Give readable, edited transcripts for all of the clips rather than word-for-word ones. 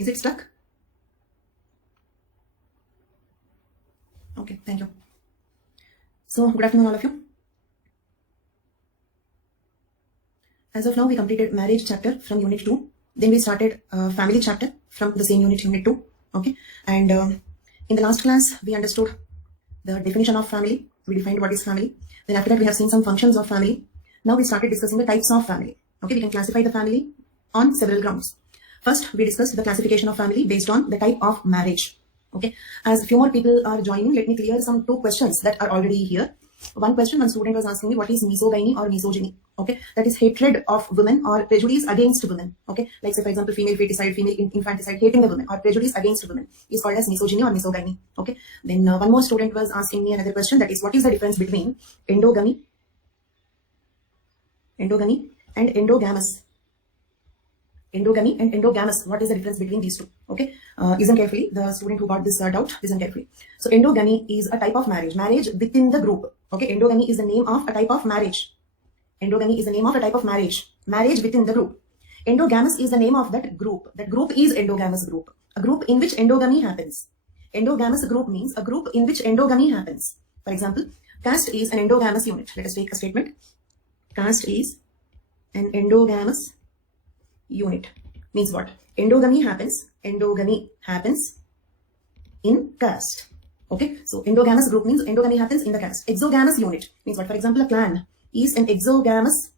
Is it stuck? Okay, thank you. So, good afternoon all of you. As of now, we completed marriage chapter from unit 2. Then we started family chapter from the same unit 2. Okay, and in the last class, we understood the definition of family. We defined what is family. Then after that, we have seen some functions of family. Now we started discussing the types of family. Okay, we can classify the family on several grounds. First, we discussed the classification of family based on the type of marriage. Okay, as a few more people are joining, let me clear some 2 questions that are already here. One question, one student was asking me, what is misogyny or misogyny? Okay, that is hatred of women or prejudice against women. Okay, like say for example, female feticide, female infanticide, hating the women or prejudice against women is called as misogyny or misogyny. Okay, then one more student was asking me another question, that is, what is the difference between endogamy and endogamous? Endogamy and endogamous, what is the difference between these two? Okay, listen carefully, the student who got this doubt, listen carefully. So endogamy is a type of marriage within the group. Okay, endogamy is the name of a type of marriage. Endogamy is the name of a type of marriage within the group. Endogamous is the name of that group. That group is endogamous group, a group in which endogamy happens. Endogamous group means a group in which endogamy happens. For example, caste is an endogamous unit. Let us take a statement. Caste is an endogamous unit. Means what? Endogamy happens in caste. Okay, so endogamous group means endogamy happens in the caste. Exogamous unit means what? For example, a clan is an exogamous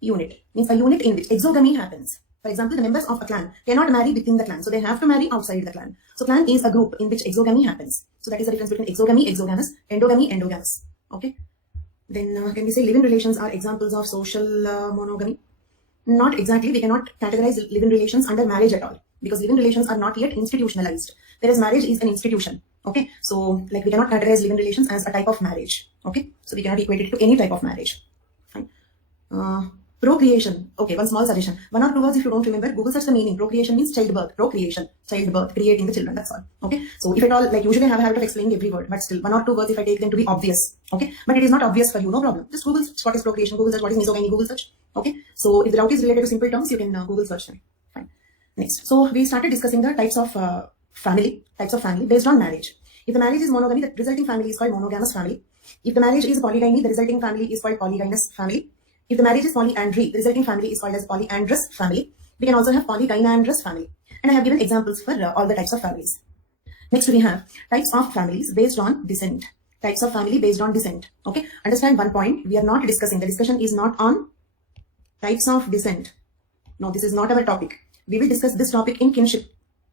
unit, means a unit in which exogamy happens. For example, the members of a clan cannot marry within the clan, so they have to marry outside the clan. So clan is a group in which exogamy happens. So that is the difference between exogamy, exogamous, endogamy, endogamous. Okay, then can we say live-in relations are examples of social monogamy? Not exactly. We cannot categorize live-in relations under marriage at all, because live-in relations are not yet institutionalized, whereas marriage is an institution. Okay, so like we cannot categorize live-in relations as a type of marriage. Okay, so we cannot equate it to any type of marriage. Fine. Procreation. Okay, one small suggestion. 1 or 2 words if you don't remember, Google search the meaning. Procreation means childbirth. Procreation, childbirth, creating the children. That's all. Okay, so if at all, like usually I have a habit of explaining every word, but still 1 or 2 words if I take them to be obvious. Okay, but it is not obvious for you, no problem. Just Google search what is procreation, Google search what is misogyny, Google search. Okay, so if the doubt is related to simple terms, you can Google search them. Fine. Next, so we started discussing the types of family based on marriage. If the marriage is monogamy, the resulting family is called monogamous family. If the marriage is polygamy, the resulting family is called polygynous family. If the marriage is polyandry, the resulting family is called as polyandrous family. We can also have polygynandrous family. And I have given examples for all the types of families. Next, we have types of families based on descent. Types of family based on descent. Okay, understand one point. We are not discussing, the discussion is not on types of descent. No, this is not our topic. We will discuss this topic in kinship,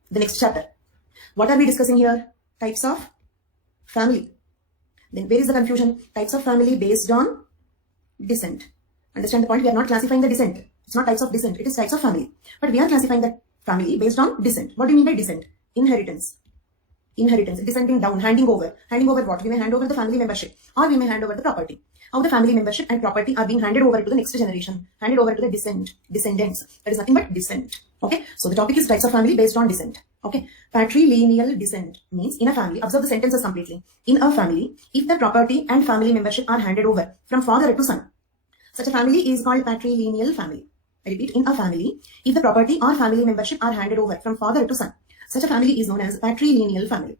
the next chapter. What are we discussing here? Types of family. Then where is the confusion? Types of family based on descent. Understand the point? We are not classifying the descent. It's not types of descent. It is types of family. But we are classifying that family based on descent. What do you mean by descent? Inheritance. Inheritance. Descending down. Handing over. Handing over what? We may hand over the family membership, or we may hand over the property. How the family membership and property are being handed over to the next generation. Handed over to the descendants. That is nothing but descent. Okay. So the topic is types of family based on descent. Okay. Patrilineal descent means in a family, observe the sentences completely. In a family, if the property and family membership are handed over from father to son, such a family is called patrilineal family. I repeat, in a family, if the property or family membership are handed over from father to son, such a family is known as patrilineal family.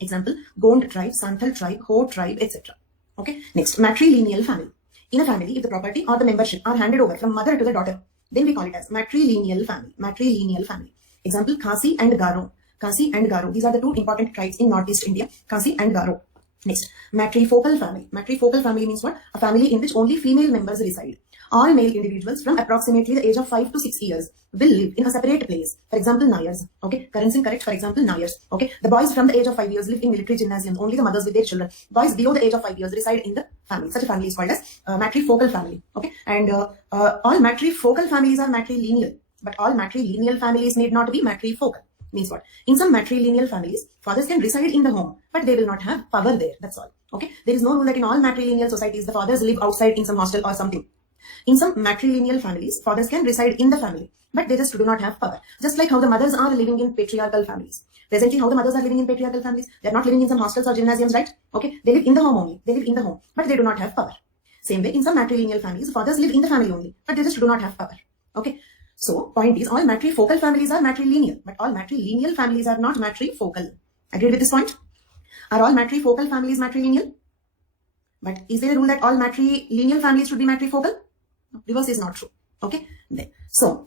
Example, Gond tribe, Santhal tribe, Ho tribe, etc. Okay. Next, matrilineal family. In a family, if the property or the membership are handed over from mother to the daughter, then we call it as matrilineal family. Matrilineal family. Example, Khasi and Garo. Khasi and Garo. These are the 2 important tribes in Northeast India. Khasi and Garo. Next, matrifocal family. Matrifocal family means what? A family in which only female members reside. All male individuals from approximately the age of 5 to 6 years will live in a separate place. For example, Nayars. Okay, correct. For example, Nayars. Okay, the boys from the age of 5 years live in military gymnasiums. Only the mothers with their children. Boys below the age of 5 years reside in the family. Such a family is called as matrifocal family. Okay, and all matrifocal families are matrilineal, but all matrilineal families need not be matrifocal. Means what? In some matrilineal families, fathers can reside in the home, but they will not have power there. That's all. Okay. There is no rule that in all matrilineal societies, the fathers live outside in some hostel or something. In some matrilineal families, fathers can reside in the family, but they just do not have power. Just like how the mothers are living in patriarchal families. Presently, how the mothers are living in patriarchal families, they're not living in some hostels or gymnasiums, right? Okay. They live in the home only. They live in the home, but they do not have power. Same way, in some matrilineal families, fathers live in the family only, but they just do not have power. Okay. So point is, all matrifocal families are matrilineal, but all matrilineal families are not matrifocal. Agreed with this point? Are all matrifocal families matrilineal? But is there a rule that all matrilineal families should be matrifocal? No, reverse is not true. Okay. Then, so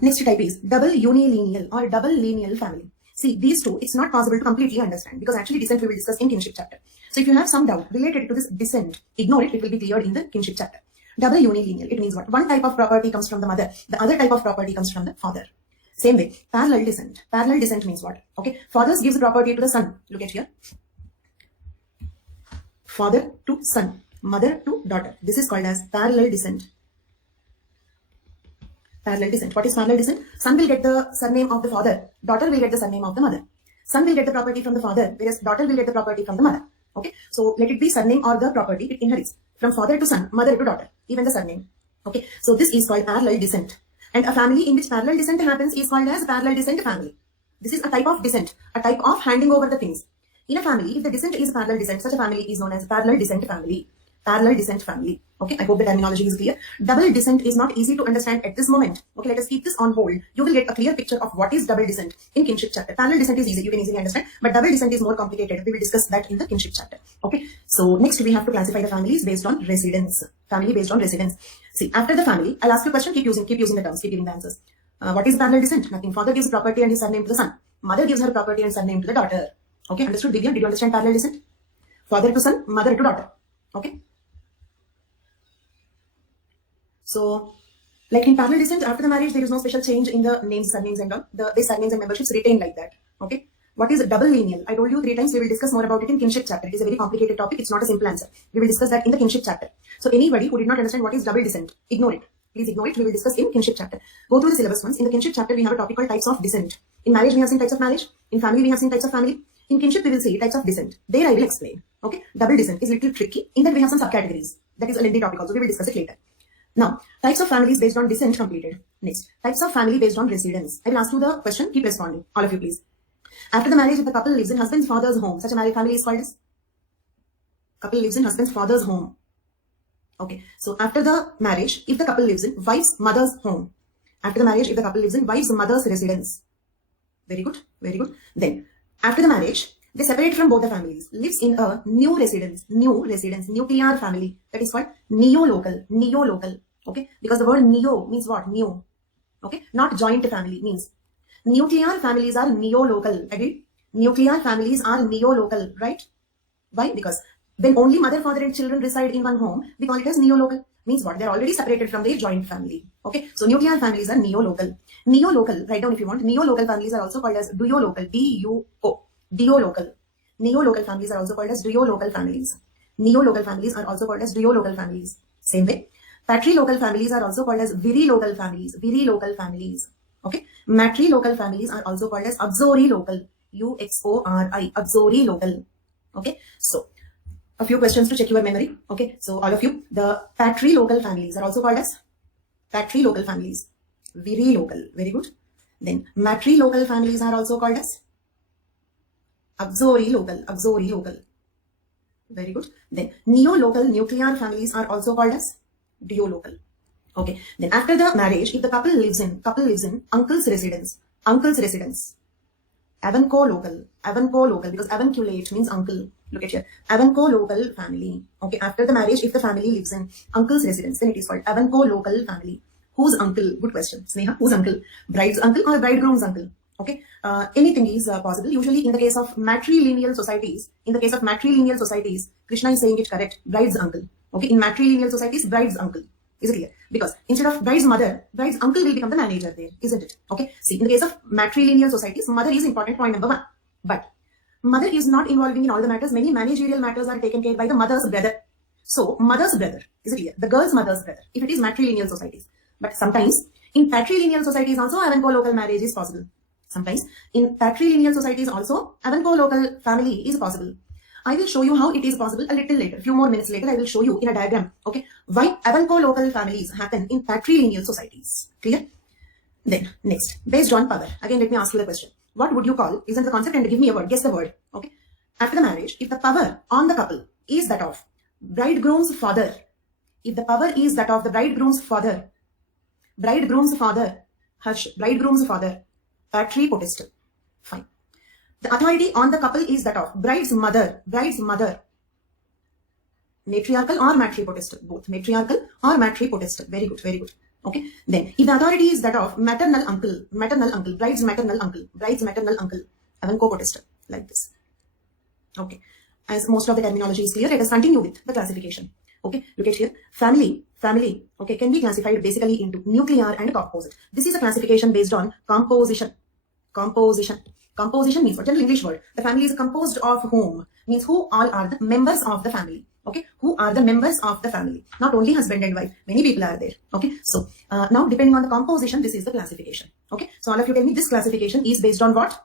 next type is double unilineal or double lineal family. See, these two, it's not possible to completely understand because actually descent we will discuss in kinship chapter. So if you have some doubt related to this descent, ignore it. It will be cleared in the kinship chapter. Double unilineal, it means what? One type of property comes from the mother, the other type of property comes from the father. Same way, parallel descent. Parallel descent means what? Okay, fathers gives the property to the son. Look at here. Father to son, mother to daughter. This is called as parallel descent. Parallel descent. What is parallel descent? Son will get the surname of the father, daughter will get the surname of the mother. Son will get the property from the father, whereas daughter will get the property from the mother. Okay, so let it be surname or the property, it inherits from father to son, mother to daughter, even the surname. Okay, so this is called parallel descent. And a family in which parallel descent happens is called as parallel descent family. This is a type of descent, a type of handing over the things. In a family, if the descent is parallel descent, such a family is known as parallel descent family. Parallel descent family. Okay, I hope the terminology is clear. Double descent is not easy to understand at this moment. Okay, let us keep this on hold. You will get a clear picture of what is double descent in kinship chapter. Parallel descent is easy, you can easily understand, but double descent is more complicated. We will discuss that in the kinship chapter. Okay, so next we have to classify the families based on residence. Family based on residence. See, after the family, I'll ask you a question, keep using the terms, keep giving the answers. What is parallel descent? Nothing. Father gives property and his surname to the son. Mother gives her property and surname to the daughter. Okay, understood, Divya? Did you understand parallel descent? Father to son, mother to daughter. Okay. So, like in parallel descent, after the marriage, there is no special change in the names, surnames and all. The surnames and memberships retain like that. Okay. What is double lineal? I told you 3 times, we will discuss more about it in kinship chapter. It is a very complicated topic. It's not a simple answer. We will discuss that in the kinship chapter. So anybody who did not understand what is double descent, ignore it. Please ignore it. We will discuss in kinship chapter. Go through the syllabus once. In the kinship chapter, we have a topic called types of descent. In marriage, we have seen types of marriage. In family, we have seen types of family. In kinship, we will see types of descent. There I will explain. Okay. Double descent is a little tricky. In that, we have some subcategories. That is a lengthy topic also. We will discuss it later. Now, types of families based on descent completed. Next, types of family based on residence. I will ask you the question. Keep responding. All of you, please. After the marriage, if the couple lives in husband's father's home, such a married family is called as? Couple lives in husband's father's home. Okay. So, after the marriage, if the couple lives in wife's mother's home. After the marriage, if the couple lives in wife's mother's residence. Very good. Very good. Then, after the marriage, they separate from both the families. Lives in a new residence, nuclear family. That is called neo-local. Okay. Because the word neo means what? New. Okay. Not joint family means. Nuclear families are neo-local. Agreed? Nuclear families are neo-local. Right? Why? Because when only mother, father and children reside in one home, we call it as neo-local. Means what? They're already separated from their joint family. Okay. So nuclear families are neo-local. Neo-local, write down if you want. Neo-local families are also called as duo-local. D-U-O. Duo-local. Neo-local families are also called as duo-local families. Neo-local families are also called as duo-local families. Same way. Patrilocal families are also called as virilocal families. Virilocal families. Okay. Matrilocal families are also called as uxori-local. U-X-O-R-I. Uxori-local. Okay. So, a few questions to check your memory. Okay. So, all of you, the patrilocal families are also called as patrilocal families. Virilocal. Very good. Then, matrilocal families are also called as Uxori-local. Very good. Then, neo-local nuclear families are also called as duo-local. Okay. Then after the marriage, if the couple lives in uncle's residence. Avunco-local, because avunculate means uncle. Look at here. Avunco-local family. Okay. After the marriage, if the family lives in uncle's residence, then it is called avunco-local family. Whose uncle? Good question. Sneha, whose uncle? Bride's uncle or bridegroom's uncle? Okay. Anything is possible. Usually in the case of matrilineal societies, Krishna is saying it correct. Bride's uncle. Okay. In matrilineal societies, bride's uncle. Is it clear? Because instead of bride's mother, bride's uncle will become the manager there, isn't it? Okay. See, in the case of matrilineal societies, mother is important, point number 1. But mother is not involving in all the matters. Many managerial matters are taken care by the mother's brother. So, mother's brother, is it clear? The girl's mother's brother, if it is matrilineal societies. But sometimes, in patrilineal societies also, avunco-local marriage is possible. Sometimes, in patrilineal societies also, avunco-local family is possible. I will show you how it is possible a little later. Few more minutes later, I will show you in a diagram. Okay. Why avunco-local families happen in patrilineal societies. Clear? Then, next. Based on power. Again, let me ask you the question. What would you call? Listen to the concept and give me a word. Guess the word. Okay. After the marriage, if the power on the couple is that of bridegroom's father, if the power is that of the bridegroom's father, Harsh, bridegroom's father, patri potest. Fine. The authority on the couple is that of bride's mother, matriarchal or matri-potestal, both matriarchal or matri-potestal. Very good, very good. Okay. Then, if the authority is that of maternal uncle, bride's maternal uncle, even co-potestal, like this. Okay. As most of the terminology is clear, let us continue with the classification. Okay. Look at here. Family, okay, can be classified basically into nuclear and composite. This is a classification based on composition. Composition means, what general English word, the family is composed of whom, means who all are the members of the family. Okay, who are the members of the family? Not only husband and wife, many people are there. Okay, so now depending on the composition, this is the classification. Okay, so all of you tell me, this classification is based on what?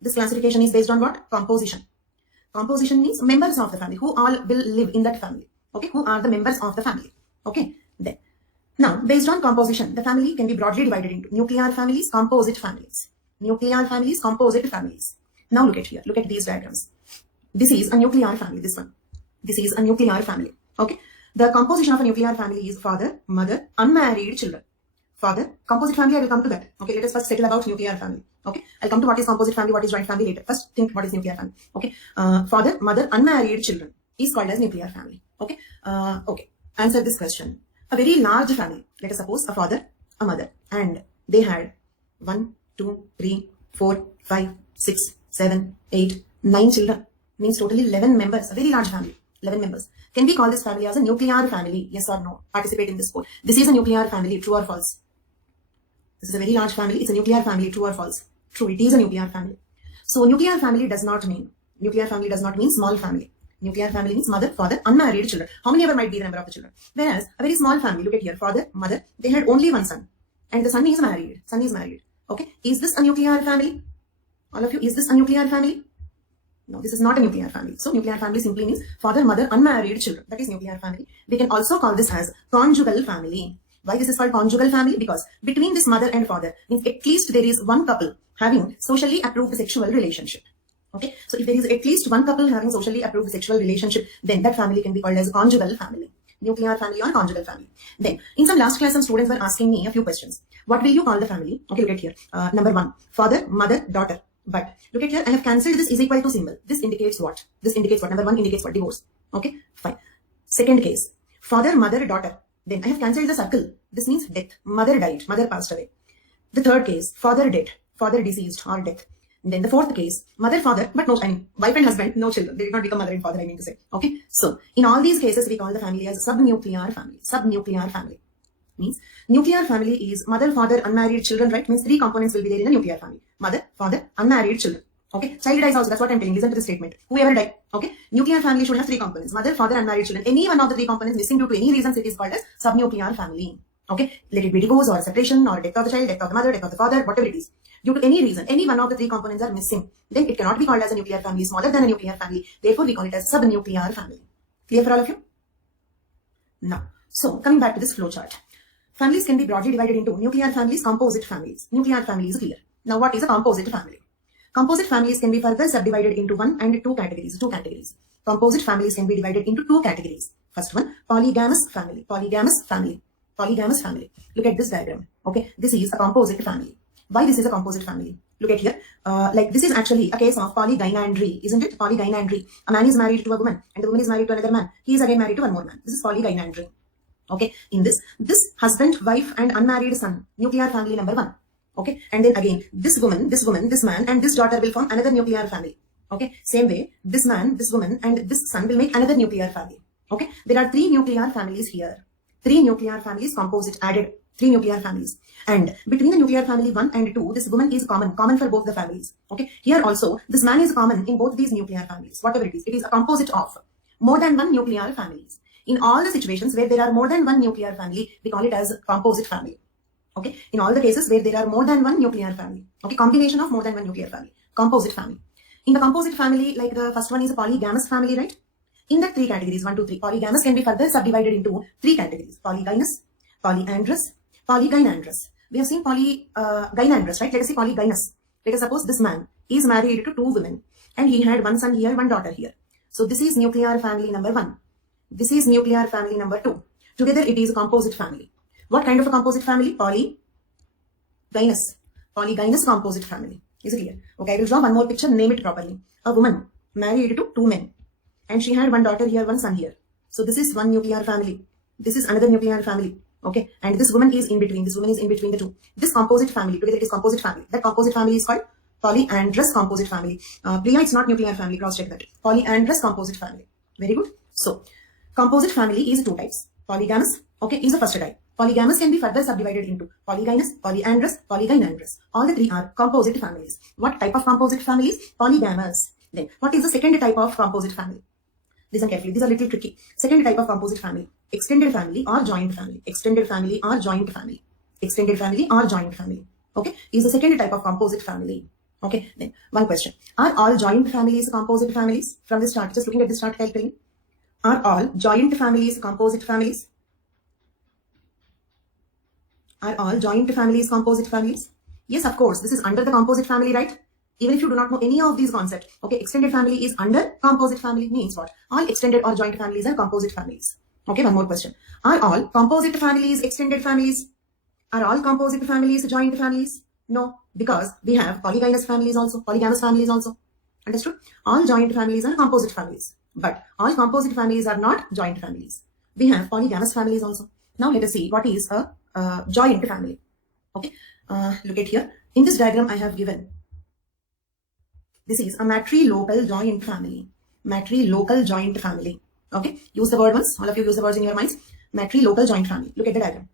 This classification is based on what? Composition. Composition means members of the family, who all will live in that family. Okay, who are the members of the family? Okay, then now based on composition, the family can be broadly divided into nuclear families, composite families. Nuclear families, composite families. Now look at here, look at these diagrams. This is a nuclear family, this one. This is a nuclear family. Okay. The composition of a nuclear family is father, mother, unmarried children. Father, composite family, I will come to that. Okay. Let us first settle about nuclear family. Okay. I'll come to what is composite family, what is joint family later. First think what is nuclear family. Okay. Father, mother, unmarried children is called as nuclear family. Okay. Okay. Answer this question. A very large family. Let us suppose a father, a mother, and they had 1, 2, 3, 4, 5, 6, 7, 8, 9 children. Means totally 11 members. A very large family. 11 members. Can we call this family as a nuclear family? Yes or no? Participate in this poll. This is a nuclear family. True or false? This is a very large family. It's a nuclear family. True or false? True. It is a nuclear family. So nuclear family does not mean small family. Nuclear family means mother, father, unmarried children. How many ever might be the number of the children? Whereas a very small family, look at here, father, mother, they had only one son. And the son is married. Okay. Is this a nuclear family? All of you, is this a nuclear family? No, this is not a nuclear family. So nuclear family simply means father, mother, unmarried children. That is nuclear family. We can also call this as conjugal family. Why this is called conjugal family? Because between this mother and father means at least there is one couple having socially approved sexual relationship. Okay. So if there is at least one couple having socially approved sexual relationship, then that family can be called as conjugal family. Nuclear family or conjugal family. Then in some last class, some students were asking me a few questions. What will you call the family? Okay, look at here. Number 1, father, mother, daughter. But look at here, I have cancelled this is equal to symbol. This indicates what? Number 1 indicates what? Divorce. Okay, fine. Second case, father, mother, daughter. Then I have cancelled the circle. This means death. Mother died. Mother passed away. The third case, father dead. Father deceased or death. And then the fourth case, mother, father, but no, wife and husband, no children. They did not become mother and father, I mean to say. Okay, so in all these cases, we call the family as subnuclear family. Subnuclear family. Means nuclear family is mother, father, unmarried children, right? Means 3 components will be there in a nuclear family. Mother, father, unmarried children. Okay. Child dies also. That's what I'm telling. Listen to the statement. Whoever died. Okay. Nuclear family should have 3 components. Mother, father, unmarried children. Any one of the 3 components missing due to any reasons, it is called as subnuclear family. Okay. Let it be divorce or separation or death of the child, death of the mother, death of the father, whatever it is. Due to any reason, any one of the 3 components are missing, then it cannot be called as a nuclear family, smaller than a nuclear family. Therefore, we call it as subnuclear family. Clear for all of you? Now, so coming back to this flowchart. Families can be broadly divided into nuclear families, composite families. Nuclear family is clear. Now, what is a composite family? Composite families can be further subdivided into 1 and 2 categories. Composite families can be divided into 2 categories. First one, polygamous family. Look at this diagram. Okay, this is a composite family. Why this is a composite family? Look at here. Like this is actually a case of polygynandry, isn't it? Polygynandry. A man is married to a woman and the woman is married to another man. He is again married to one more man. This is polygynandry. Okay, in this husband, wife and unmarried son, nuclear family number 1. Okay, and then again, this woman, this man and this daughter will form another nuclear family. Okay, same way, this man, this woman and this son will make another nuclear family. Okay, there are 3 nuclear families here. 3 nuclear families, composite, added 3 nuclear families. And between the nuclear family 1 and 2, this woman is common for both the families. Okay, here also, this man is common in both these nuclear families. Whatever it is a composite of more than 1 nuclear families. In all the situations where there are more than 1 nuclear family, we call it as composite family. Okay. In all the cases where there are more than 1 nuclear family. Okay. Combination of more than 1 nuclear family. Composite family. In the composite family, like the first one is a polygamous family, right? In the 3 categories, 1, 2, 3, polygamous can be further subdivided into 3 categories. Polygynous, polyandrous, polygynandrous. We have seen polygynandrous, right? Let us say polygynous. Let us suppose this man is married to 2 women and he had 1 son here, 1 daughter here. So this is nuclear family number 1. This is nuclear family number 2. Together it is a composite family. What kind of a composite family? polygynous, polygynous composite family. Is it clear? Okay, I will draw one more picture, name it properly. A woman married to two men, and she had one daughter here, one son here. So this is one nuclear family. This is another nuclear family. Okay, and this woman is in between. This woman is in between the two. This composite family, together it is composite family. That composite family is called polyandrous composite family. Priya, it's not nuclear family. Cross check that. Polyandrous composite family. Very good. So, composite family is two types. Polygamous, okay, is the first type. Polygamous can be further subdivided into polygynous, polyandrous, polygynandrous. All the three are composite families. What type of composite families? Polygamous. Then, what is the second type of composite family? Listen carefully. These are a little tricky. Second type of composite family. Extended family or joint family. Extended family or joint family. Extended family or joint family. Okay, is the second type of composite family. Okay, then one question. Are all joint families composite families? From the start, just looking at the start, I'll tell you. Are all joint families composite families? Are all joint families composite families? Yes, of course. This is under the composite family, right? Even if you do not know any of these concepts, okay, extended family is under composite family means what? All extended or joint families are composite families. Okay, one more question. Are all composite families extended families? Are all composite families joint families? No, because we have polygynous families also, polygamous families also. Understood? All joint families are composite families, but all composite families are not joint families. We have polygamous families also. Now let us see what is a joint family. Okay, look at here. In this diagram I have given. This is a matrilocal joint family. Matrilocal joint family. Okay, use the word once. All of you use the words in your minds. Matrilocal joint family. Look at the diagram.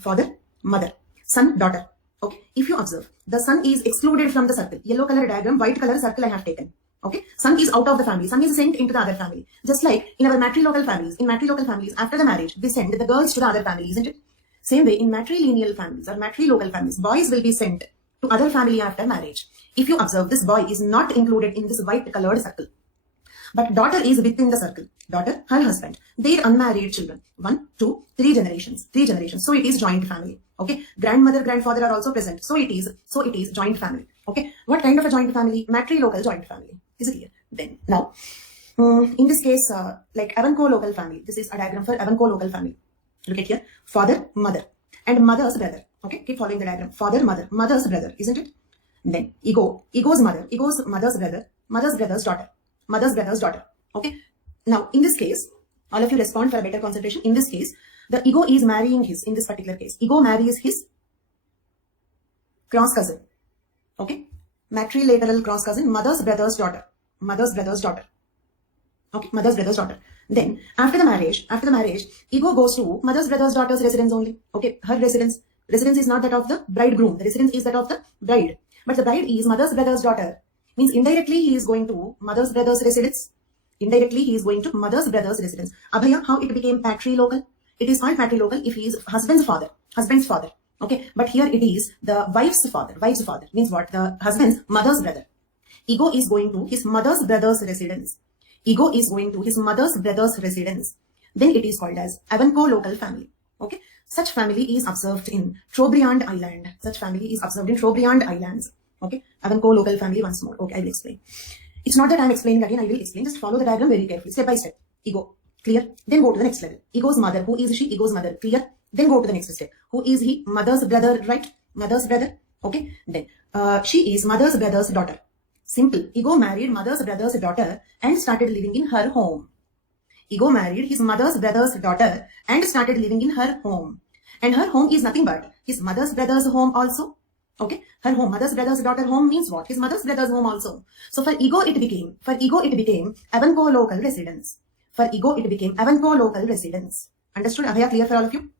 Father, mother, son, daughter. Okay, if you observe, the son is excluded from the circle. Yellow color diagram, white color circle I have taken. Okay, son is out of the family. Son is sent into the other family. Just like in our matrilocal families. In matrilocal families, after the marriage, they send the girls to the other family, isn't it? Same way in matrilineal families or matrilocal families, boys will be sent to other family after marriage. If you observe, this boy is not included in this white colored circle. But daughter is within the circle. Daughter, her husband, their unmarried children. 1, 2, 3 generations. 3 generations. So it is joint family. Okay. Grandmother, grandfather are also present. So it is joint family. Okay. What kind of a joint family? Matrilocal joint family. Is it clear? Then now, in this case, like Evanco-local family. This is a diagram for Evanco-local family. Look at here. Father, mother, and mother's brother. Okay. Keep following the diagram. Father, mother, mother's brother, isn't it? Then ego's mother, ego's mother's brother, mother's brother's daughter, mother's brother's daughter. Okay. Now, in this case, all of you respond for a better concentration. In this case, the ego is marrying his, in this particular case, ego marries his cross cousin. Okay. Matrilateral cross cousin, mother's brother's daughter, mother's brother's daughter. Okay. Mother's brother's daughter. Then, after the marriage, ego goes to mother's brother's daughter's residence only. Okay. Her residence is not that of the bridegroom. The residence is that of the bride. But the bride is mother's brother's daughter. Means indirectly he is going to mother's brother's residence. Indirectly he is going to mother's brother's residence. Abhaya, how it became patrilocal? It is called patrilocal if he is husband's father. Husband's father. Okay. But here it is the wife's father. Wife's father. Means what? The husband's mother's brother. Ego is going to his mother's brother's residence. Ego is going to his mother's brother's residence. Then it is called as Evanco-local family. Okay. Such family is observed in Trobriand Island. Such family is observed in Trobriand Islands. Okay. Evanco-local family once more. Okay, I will explain. It's not that I'm explaining again. I will explain. Just follow the diagram very carefully. Step by step. Ego. Clear? Then go to the next level. Ego's mother. Who is she? Ego's mother. Clear? Then go to the next step. Who is he? Mother's brother, right? Mother's brother. Okay. Then she is mother's brother's daughter. Simple. Ego married mother's brother's daughter and started living in her home. Ego married his mother's brother's daughter and started living in her home. And her home is nothing but his mother's brother's home also. Okay. Her home, mother's brother's daughter home means what? His mother's brother's home also. So for ego it became Evanco-local residence. For ego it became Evanco-local residence. Understood? Abhaya, clear for all of you?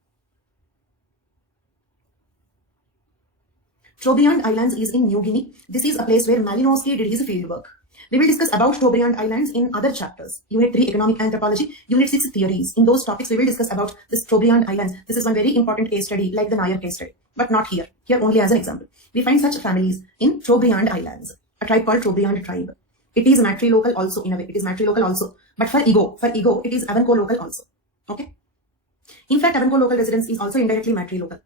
Trobriand Islands is in New Guinea. This is a place where Malinowski did his field work. We will discuss about Trobriand Islands in other chapters. Unit 3, Economic Anthropology. Unit 6, Theories. In those topics, we will discuss about this Trobriand Islands. This is one very important case study, like the Nair case study. But not here. Here only as an example. We find such families in Trobriand Islands. A tribe called Trobriand tribe. It is matrilocal also in a way. It is matrilocal also. But for ego, it is Evanco-local also. Okay. In fact, Evanco-local residence is also indirectly matrilocal.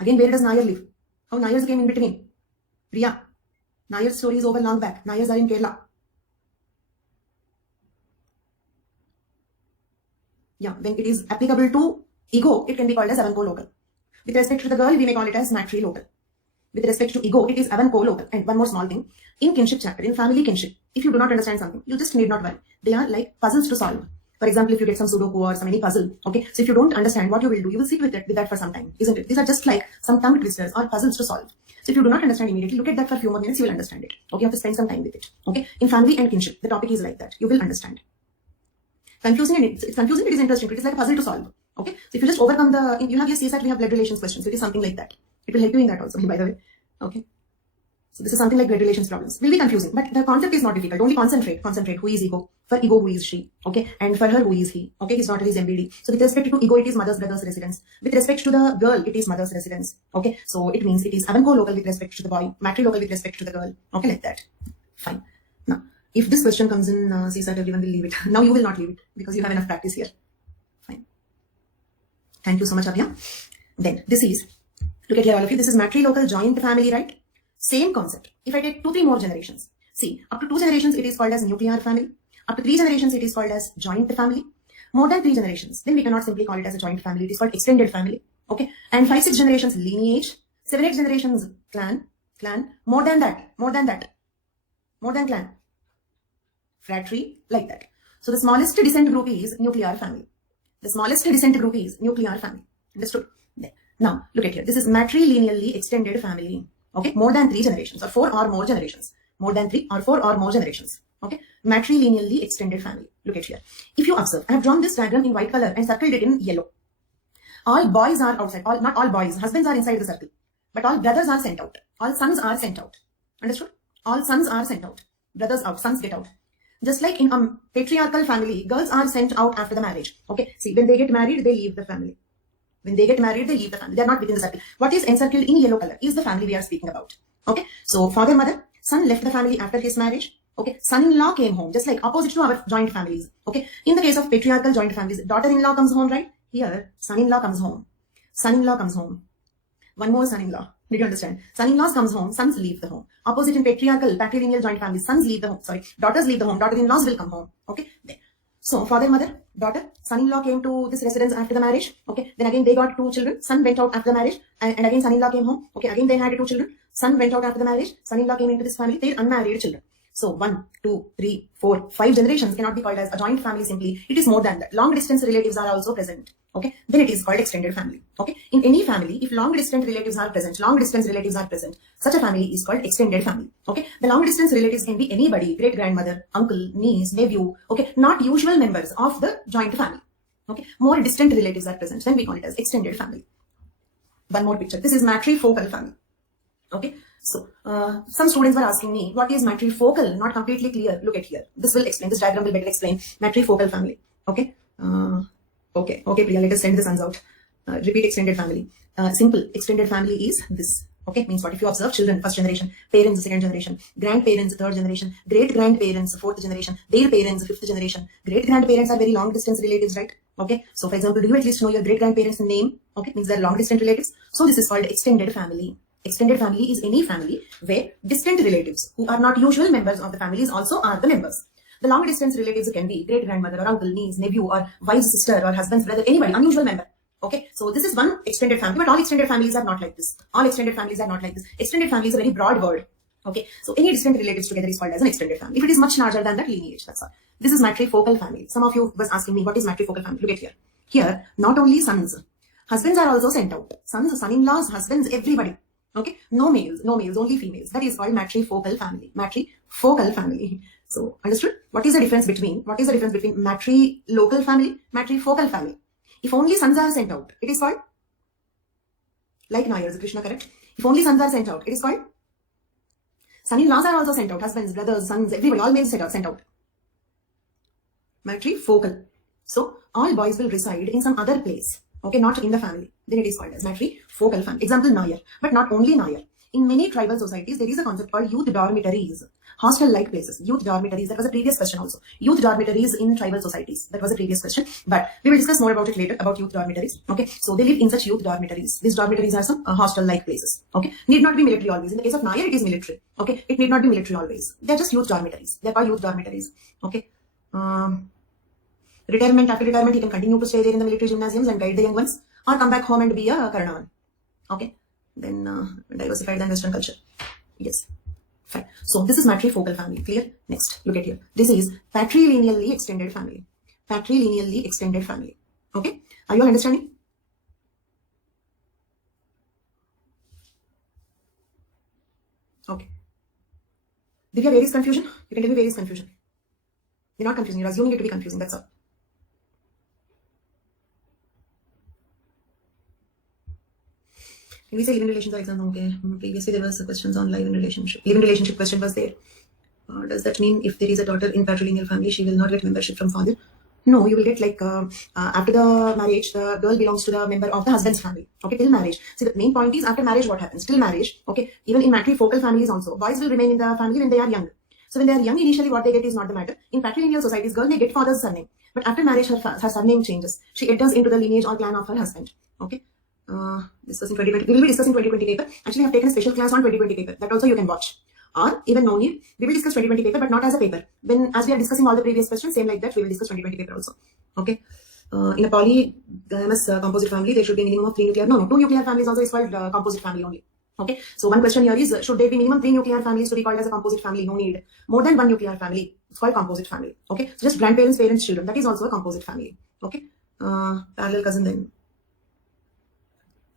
Again, where does Nair live? How Nairs came in between? Priya. Nair's story is over long back. Nairs are in Kerala. Yeah, when it is applicable to ego, it can be called as Evanco-local. With respect to the girl, we may call it as matrilocal. With respect to ego, it is even co-local. And one more small thing. In kinship chapter, in family kinship, if you do not understand something, you just need not worry. They are like puzzles to solve. For example, if you get some Sudoku or some any puzzle, okay, so if you don't understand what you will do, you will sit with that for some time, isn't it? These are just like some tongue twisters or puzzles to solve. So if you do not understand immediately, look at that for a few more minutes, you will understand it. Okay, you have to spend some time with it. Okay, in family and kinship, the topic is like that. You will understand. Confusing and it's confusing, it is interesting. It is like a puzzle to solve. Okay, so if you just overcome you have your CSAT, we have blood relations questions. So it is something like that. It will help you in that also, by the way. Okay. So this is something like blood relations problems. Will be confusing, but the concept is not difficult. Only concentrate. Who is ego? For ego, who is she? Okay. And for her, who is he? Okay. His daughter is MBD. So with respect to ego, it is mother's brother's residence. With respect to the girl, it is mother's residence. Okay. So it means it is even co-local with respect to the boy, matrilocal with respect to the girl. Okay, like that. Fine. Now, if this question comes in CSAT, everyone will leave it. Now you will not leave it because you have enough practice here. Fine. Thank you so much, Abhya. Then this is, look at here all of you. This is matrilocal joint family, right? Same concept. If I take 2-3 more generations, see, up to 2 generations, it is called as nuclear family. Up to 3 generations, it is called as joint family. More than 3 generations, then we cannot simply call it as a joint family. It is called extended family. Okay. And 5-6 generations, lineage. 7-8 generations, clan. More than clan. Fratry, like that. So the smallest descent group is nuclear family. Understood? There. Now, look at here. This is matrilineally extended family. Okay, more than 3 generations or 4 or more generations. More than 3 or 4 or more generations. Okay, matrilineally extended family. Look at here. If you observe, I have drawn this diagram in white color and circled it in yellow. All boys are outside. Not all boys. Husbands are inside the circle. But all brothers are sent out. All sons are sent out. Understood? All sons are sent out. Brothers out. Sons get out. Just like in a patriarchal family, girls are sent out after the marriage. Okay, see, when they get married, they leave the family. They are not within the circle. What is encircled in yellow color is the family we are speaking about. Okay. So father, mother, son left the family after his marriage. Okay. Son-in-law came home, just like opposite to our joint families. Okay. In the case of patriarchal joint families, daughter-in-law comes home, right? Here, son-in-law comes home. One more son-in-law. Did you understand? Son-in-laws comes home, sons leave the home. Opposite in patrilineal joint families, sons leave the home. Daughters leave the home. Daughter-in-laws will come home. Okay. There. So, father, mother, daughter, son-in-law came to this residence after the marriage. Okay. Then again, they got 2 children. Son went out after the marriage. And again, son-in-law came home. Okay. Again, they had 2 children. Son went out after the marriage. Son-in-law came into this family. They are unmarried children. So, 1, 2, 3, 4, 5 generations cannot be called as a joint family simply. It is more than that. Long distance relatives are also present. Okay. Then it is called extended family. Okay. In any family, if long distance relatives are present, such a family is called extended family. Okay. The long distance relatives can be anybody, great grandmother, uncle, niece, nephew. Okay. Not usual members of the joint family. Okay. More distant relatives are present. Then we call it as extended family. One more picture. This is matrifocal family. Okay. So, some students were asking me, what is matrifocal? Not completely clear. Look at here. This will explain. This diagram will better explain matrifocal family. Okay. Okay, Priya, let us send the sons out. Repeat extended family. Simple extended family is this. Okay, means what? If you observe children, first generation, parents, second generation, grandparents, third generation, great grandparents, fourth generation, their parents, fifth generation. Great grandparents are very long distance relatives, right? Okay, so for example, do you at least know your great grandparents' name? Okay, means they're long distance relatives. So this is called extended family. Extended family is any family where distant relatives who are not usual members of the families also are the members. The long distance relatives can be great grandmother or uncle, niece, nephew, or wife's sister or husband's brother, anybody, unusual member. Okay, so this is one extended family, but all extended families are not like this. Extended family is a very broad word. Okay, so any distant relatives together is called as an extended family. If it is much larger than that, lineage, that's all. This is matrifocal family. Some of you was asking me, what is matrifocal family? Look at here. Here, not only sons, husbands are also sent out. Sons, son-in-laws, husbands, everybody. Okay, no males, only females. That is called matrifocal family. So, understood? What is the difference between matrilocal family, matrifocal family? If only sons are sent out, it is called, like Nayar, is Krishna correct? If only sons are sent out, it is called, son-in-laws are also sent out, husbands, brothers, sons, everybody, all males sent out. Matrifocal. So, all boys will reside in some other place. Okay, not in the family. Then it is called as matrifocal family. Example, Nayar. But not only Nayar. In many tribal societies, there is a concept called youth dormitories. Hostel-like places. Youth dormitories. That was a previous question also. Youth dormitories in tribal societies. That was a previous question. But we will discuss more about it later, about youth dormitories. Okay. So they live in such youth dormitories. These dormitories are some hostel-like places. Okay. Need not be military always. In the case of Nayar, it is military. Okay. It need not be military always. They are just youth dormitories. They are called youth dormitories. Okay. Retirement, after retirement, he can continue to stay there in the military gymnasiums and guide the young ones, or come back home and be a Karnavan. Okay, then diversified than Western culture. Yes, fine. So this is matrifocal family. Clear? Next, look at here. This is patrilineally extended family. Patrilineally extended family. Okay, are you all understanding? Okay. Did you have various confusion? You can tell me various confusion. You're not confusing. You're assuming it to be confusing. That's all. Can we say live-in relations are example? Okay. Previously there was questions on live-in relationship. Live-in relationship question was there. Does that mean if there is a daughter in patrilineal family, she will not get membership from father? No, you will get like after the marriage, the girl belongs to the member of the husband's family. Okay, till marriage. See, the main point is after marriage, what happens? Till marriage, okay, even in matrifocal families also, boys will remain in the family when they are young. So when they are young, initially what they get is not the matter. In patrilineal societies, girl may get father's surname, but after marriage, her surname changes. She enters into the lineage or clan of her husband. Okay. This was in 2020. We will be discussing 2020 paper. Actually, I have taken a special class on 2020 paper. That also you can watch. Or even no need, we will discuss 2020 paper, but not as a paper. As we are discussing all the previous questions, same like that, we will discuss 2020 paper also. Okay. In a polygamous composite family, there should be a minimum of 3 nuclear. No, 2 nuclear families also is called composite family only. Okay. So one question here is, should there be minimum 3 nuclear families to be called as a composite family? No need. More than 1 nuclear family, it's called composite family. Okay. So just grandparents, parents, children, that is also a composite family. Okay. Parallel cousin then.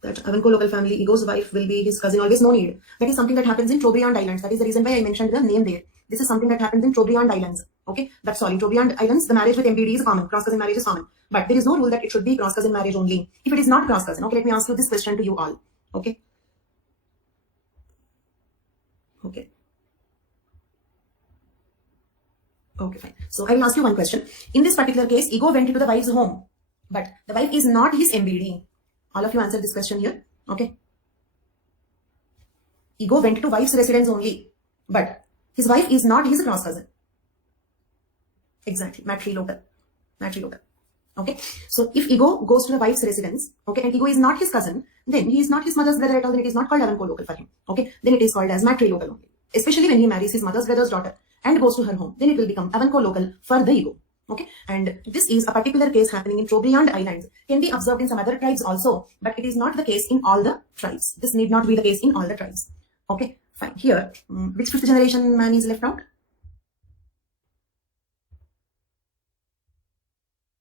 That Avanco-local family, Ego's wife will be his cousin, always no need. That is something that happens in Trobriand Islands. That is the reason why I mentioned the name there. This is something that happens in Trobriand Islands. Okay, that's all. In Trobriand Islands, the marriage with MBD is common. Cross-cousin marriage is common. But there is no rule that it should be cross-cousin marriage only. If it is not cross-cousin, okay, let me ask you this question to you all. Okay. Okay. Okay, fine. So I will ask you one question. In this particular case, Ego went into the wife's home, but the wife is not his MBD. All of you answer this question here. Okay. Ego went to wife's residence only, but his wife is not his cross cousin. Exactly. Matrilocal. Matrilocal. Okay. So if Ego goes to the wife's residence, okay, and Ego is not his cousin, then he is not his mother's brother at all, then it is not called Avanco-local for him. Okay. Then it is called as matrilocal only. Especially when he marries his mother's brother's daughter and goes to her home, then it will become Avanco-local for the Ego. Okay, and this is a particular case happening in Trobriand Islands. Can be observed in some other tribes also, but it is not the case in all the tribes. This need not be the case in all the tribes. Okay, fine. Here, which 5th generation man is left out?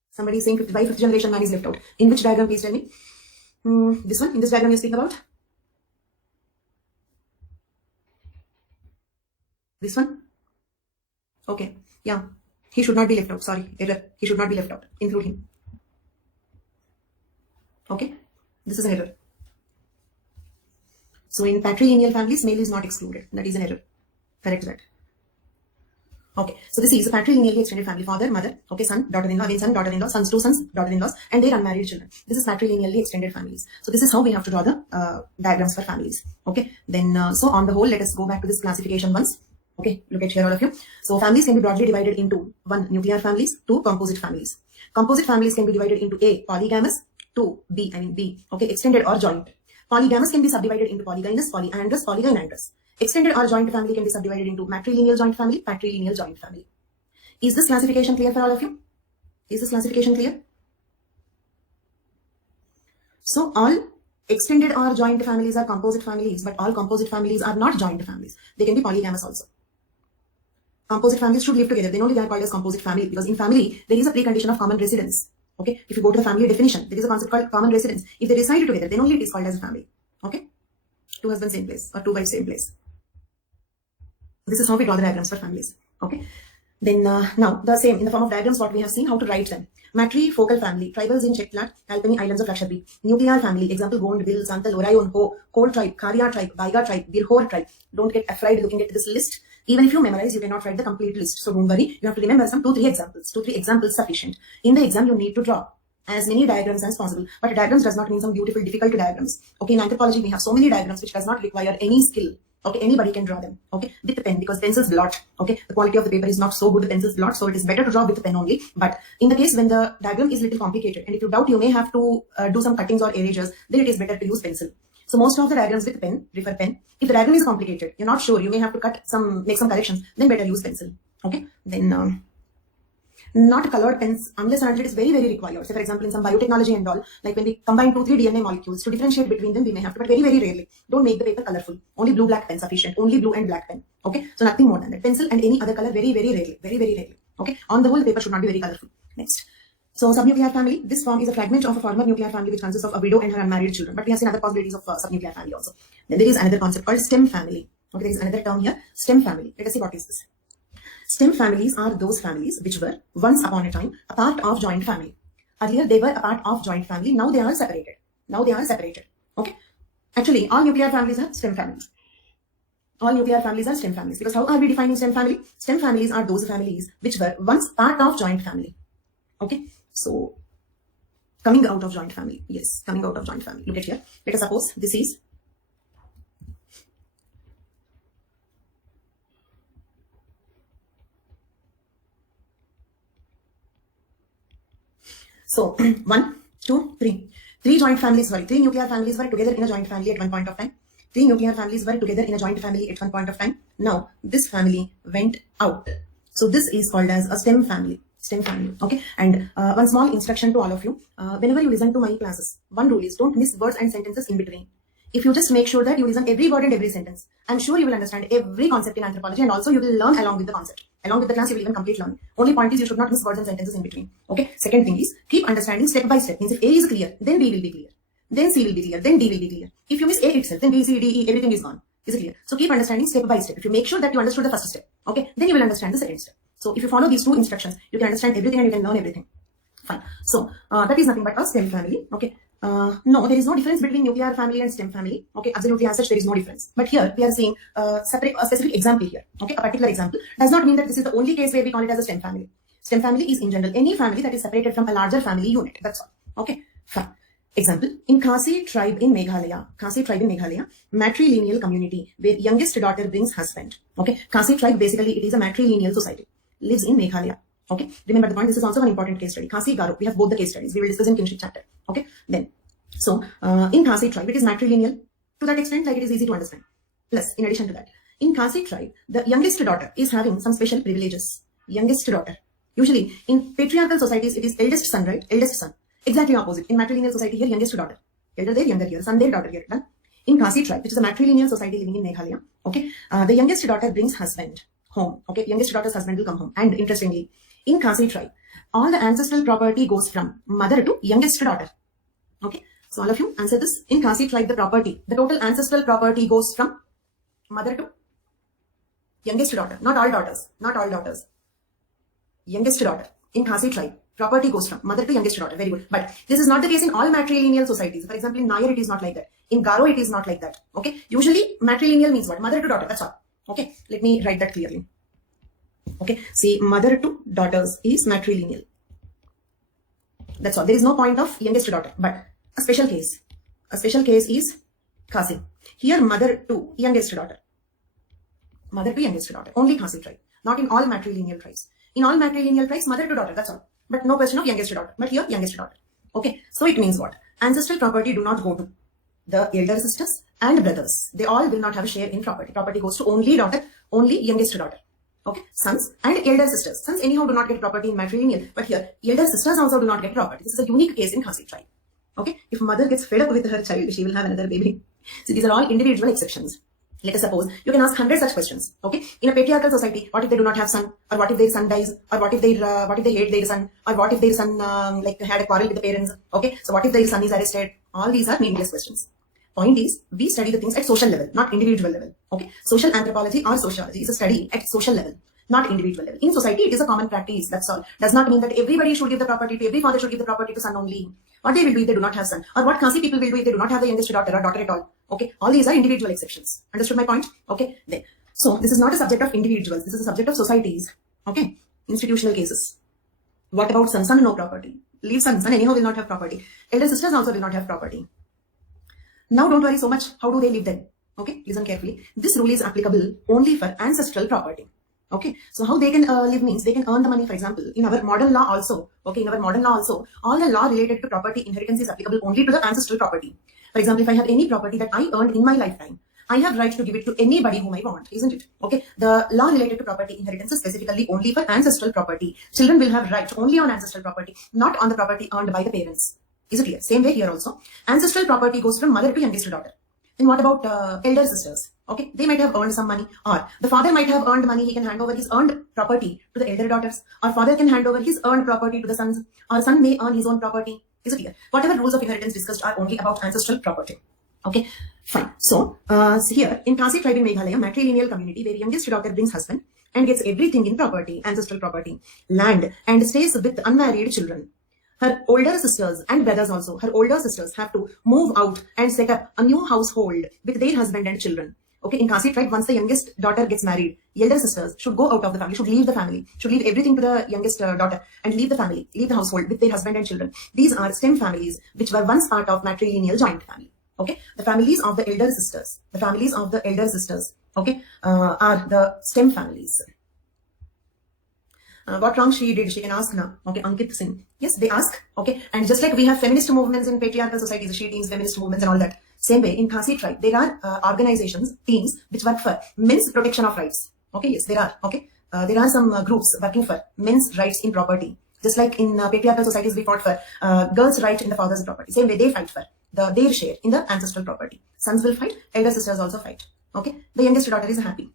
Somebody is saying why 5th generation man is left out. In which diagram, please tell me? This one, in this diagram you're speaking about? This one? Okay, yeah. He should not be left out. Sorry, error. He should not be left out. Include him. Okay, this is an error. So in patrilineal families, male is not excluded. That is an error. Correct that. Okay, so this is a patrilineally extended family. Father, mother, okay, son, daughter-in-law, again son, daughter-in-law, sons, 2 sons, daughter-in-laws, and their unmarried children. This is patrilineally extended families. So this is how we have to draw the diagrams for families. Okay, then so on the whole, let us go back to this classification once. Okay, look at here all of you. So families can be broadly divided into 1. Nuclear families, 2. Composite families. Composite families can be divided into A. Polygamous, 2. B. Okay, extended or joint. Polygamous can be subdivided into polygynous, polyandrous, polygynandrous. Extended or joint family can be subdivided into matrilineal joint family, patrilineal joint family. Is this classification clear for all of you? Is this classification clear? So all extended or joint families are composite families, but all composite families are not joint families. They can be polygamous also. Composite families should live together. Then only they are called as composite family, because in family, there is a precondition of common residence. Okay, if you go to the family definition, there is a concept called common residence. If they reside together, then only it is called as a family. Okay, 2 husbands same place or 2 wives same place. This is how we draw the diagrams for families. Okay, then now the same in the form of diagrams what we have seen, how to write them. Matrifocal family, tribals in Chetlat, Alpini Islands of Lakshadweep. Nuclear family, example Gond, Bill, Santal, Orayon, Ho, Kol tribe, Karya tribe, Baiga tribe, Birhor tribe. Don't get afraid looking at this list. Even if you memorize, you cannot write the complete list. So don't worry, you have to remember some 2-3 examples. 2-3 examples sufficient. In the exam, you need to draw as many diagrams as possible. But diagrams does not mean some beautiful, difficult diagrams. Okay, in anthropology, we have so many diagrams which does not require any skill. Okay, anybody can draw them. Okay, with the pen, because pencils blot. Okay, the quality of the paper is not so good, the pencils blot, so it is better to draw with the pen only. But in the case when the diagram is little complicated, and if you doubt, you may have to do some cuttings or erasures, then it is better to use pencil. So most of the diagrams with pen, prefer pen. If the diagram is complicated, you're not sure, you may have to make some corrections, then better use pencil. Okay, then not colored pens unless and until it is very, very required. Say, for example, in some biotechnology and all, like when we combine 2-3 DNA molecules to differentiate between them, we may have to, but very, very rarely. Don't make the paper colorful. Only blue, black pen sufficient. Only blue and black pen. Okay, so nothing more than that. Pencil and any other color, very, very rarely. Very, very rarely. Okay, on the whole, the paper should not be very colorful. Next. So, subnuclear family. This form is a fragment of a former nuclear family which consists of a widow and her unmarried children. But we have seen other possibilities of subnuclear family also. Then there is another concept called stem family. Okay, there is another term here, stem family. Let us see what is this. Stem families are those families which were once upon a time a part of joint family. Earlier they were a part of joint family. Now they are separated. Okay. Actually, all nuclear families are stem families. All nuclear families are stem families. Because how are we defining stem family? Stem families are those families which were once part of joint family. Okay. So, coming out of joint family. Yes, coming out of joint family. Look at here. Let us suppose this is so 1, 2, 3. Three joint families, three nuclear families were together in a joint family at one point of time. Three nuclear families were together in a joint family at one point of time. Now, this family went out. So, this is called as a stem family. Stem family. Okay. And one small instruction to all of you. Whenever you listen to my classes, one rule is don't miss words and sentences in between. If you just make sure that you listen every word and every sentence, I'm sure you will understand every concept in anthropology, and also you will learn along with the concept. Along with the class, you will even complete learning. Only point is you should not miss words and sentences in between. Okay. Second thing is keep understanding step by step. Means if A is clear, then B will be clear. Then C will be clear. Then D will be clear. If you miss A itself, then B, C, D, E, everything is gone. Is it clear? So keep understanding step by step. If you make sure that you understood the first step, okay, then you will understand the second step. So if you follow these two instructions, you can understand everything and you can learn everything. Fine. So that is nothing but a stem family. Okay. No, there is no difference between nuclear family and stem family. Okay, absolutely as such, there is no difference. But here we are seeing a specific example here. Okay, a particular example does not mean that this is the only case where we call it as a stem family. Stem family is in general any family that is separated from a larger family unit. That's all. Okay, fine. Example, in Khasi tribe in Meghalaya, matrilineal community where youngest daughter brings husband. Okay, Khasi tribe basically it is a matrilineal society, lives in Meghalaya. Okay, remember the point, this is also an important case study. Khasi, Garo, we have both the case studies. We will discuss in kinship chapter. Okay, then, so in Khasi tribe, it is matrilineal to that extent, like it is easy to understand. Plus, in addition to that, in Khasi tribe, the youngest daughter is having some special privileges. Youngest daughter. Usually, in patriarchal societies, it is eldest son, right? Eldest son. Exactly opposite. In matrilineal society, here, youngest daughter. Elder there, younger here. Son there, daughter here. Done. In Khasi tribe, which is a matrilineal society living in Meghalaya, okay, the youngest daughter brings husband home. Okay, youngest daughter's husband will come home. And interestingly, in Khasi tribe, all the ancestral property goes from mother to youngest daughter. Okay, so all of you answer this. In Khasi tribe, the total ancestral property goes from mother to youngest daughter. Not all daughters. Youngest daughter. In Khasi tribe, property goes from mother to youngest daughter. Very good. But this is not the case in all matrilineal societies. For example, in Nair, it is not like that. In Garo, it is not like that. Okay, usually matrilineal means what? Mother to daughter. That's all. Okay, let me write that clearly. Okay, see, mother to daughters is matrilineal. That's all. There is no point of youngest daughter. But a special case is Khasi. Here, mother to youngest daughter. Mother to youngest daughter. Only Khasi tribe. Not in all matrilineal tribes. In all matrilineal tribes, mother to daughter. That's all. But no question of youngest daughter. But here, youngest daughter. Okay, so it means what? Ancestral property do not go to the elder sisters and brothers. They all will not have a share in property. Property goes to only daughter, only youngest daughter. Okay, sons and elder sisters. Sons anyhow do not get property in matrilineal, but here elder sisters also do not get property. This is a unique case in Khasi tribe. Okay, if mother gets fed up with her child, she will have another baby. So these are all individual exceptions. Let us suppose you can ask 100 such questions. Okay, in a patriarchal society, what if they do not have son, or what if their son dies, or what if they hate their son, or what if their son had a quarrel with the parents? Okay, so what if their son is arrested? All these are meaningless questions. Point is, we study the things at social level, not individual level. Okay, social anthropology or sociology is a study at social level, not individual level. In society, it is a common practice. That's all. Does not mean that everybody should give the property to every father should give the property to son only. What they will do if they do not have son, or what Khasi people will do if they do not have the youngest daughter or daughter at all. Okay, all these are individual exceptions. Understood my point? Okay, then. So this is not a subject of individuals. This is a subject of societies. Okay, institutional cases. What about son? Son no property. Leave son. Son anyhow will not have property. Elder sisters also will not have property. Now don't worry so much. How do they live then? Okay, listen carefully. This rule is applicable only for ancestral property. Okay, so how they can live means they can earn the money. For example, in our modern law also, okay, all the law related to property inheritance is applicable only to the ancestral property. For example, if I have any property that I earned in my lifetime, I have right to give it to anybody whom I want, isn't it? Okay. The law related to property inheritance is specifically only for ancestral property. Children will have right only on ancestral property, not on the property earned by the parents. Is it clear? Same way here also. Ancestral property goes from mother to youngest daughter. Then what about elder sisters? Okay, they might have earned some money, or the father might have earned money. He can hand over his earned property to the elder daughters, or father can hand over his earned property to the sons, or son may earn his own property. Is it clear? Whatever rules of inheritance discussed are only about ancestral property. Okay, fine. So here in Khasi tribe in Meghalaya, matrilineal community where youngest daughter brings husband and gets everything in property, ancestral property, land, and stays with unmarried children. Her older sisters and brothers also, her older sisters have to move out and set up a new household with their husband and children. Okay, in Khasi tribe, once the youngest daughter gets married, elder sisters should go out of the family, should leave the family, should leave everything to the youngest daughter and leave the family, leave the household with their husband and children. These are stem families which were once part of matrilineal joint family. Okay, the families of the elder sisters, okay, are the stem families. What wrong she did, she can ask now. Okay, Ankit Singh. Yes, they ask. Okay, and just like we have feminist movements in patriarchal societies, she teams, feminist movements and all that. Same way, in Khasi tribe, there are organizations, teams, which work for men's protection of rights. Okay, yes, there are. Okay, there are some groups working for men's rights in property. Just like in patriarchal societies, we fought for girls' right in the father's property. Same way, they fight for their share in the ancestral property. Sons will fight, elder sisters also fight. Okay, the youngest daughter is happy.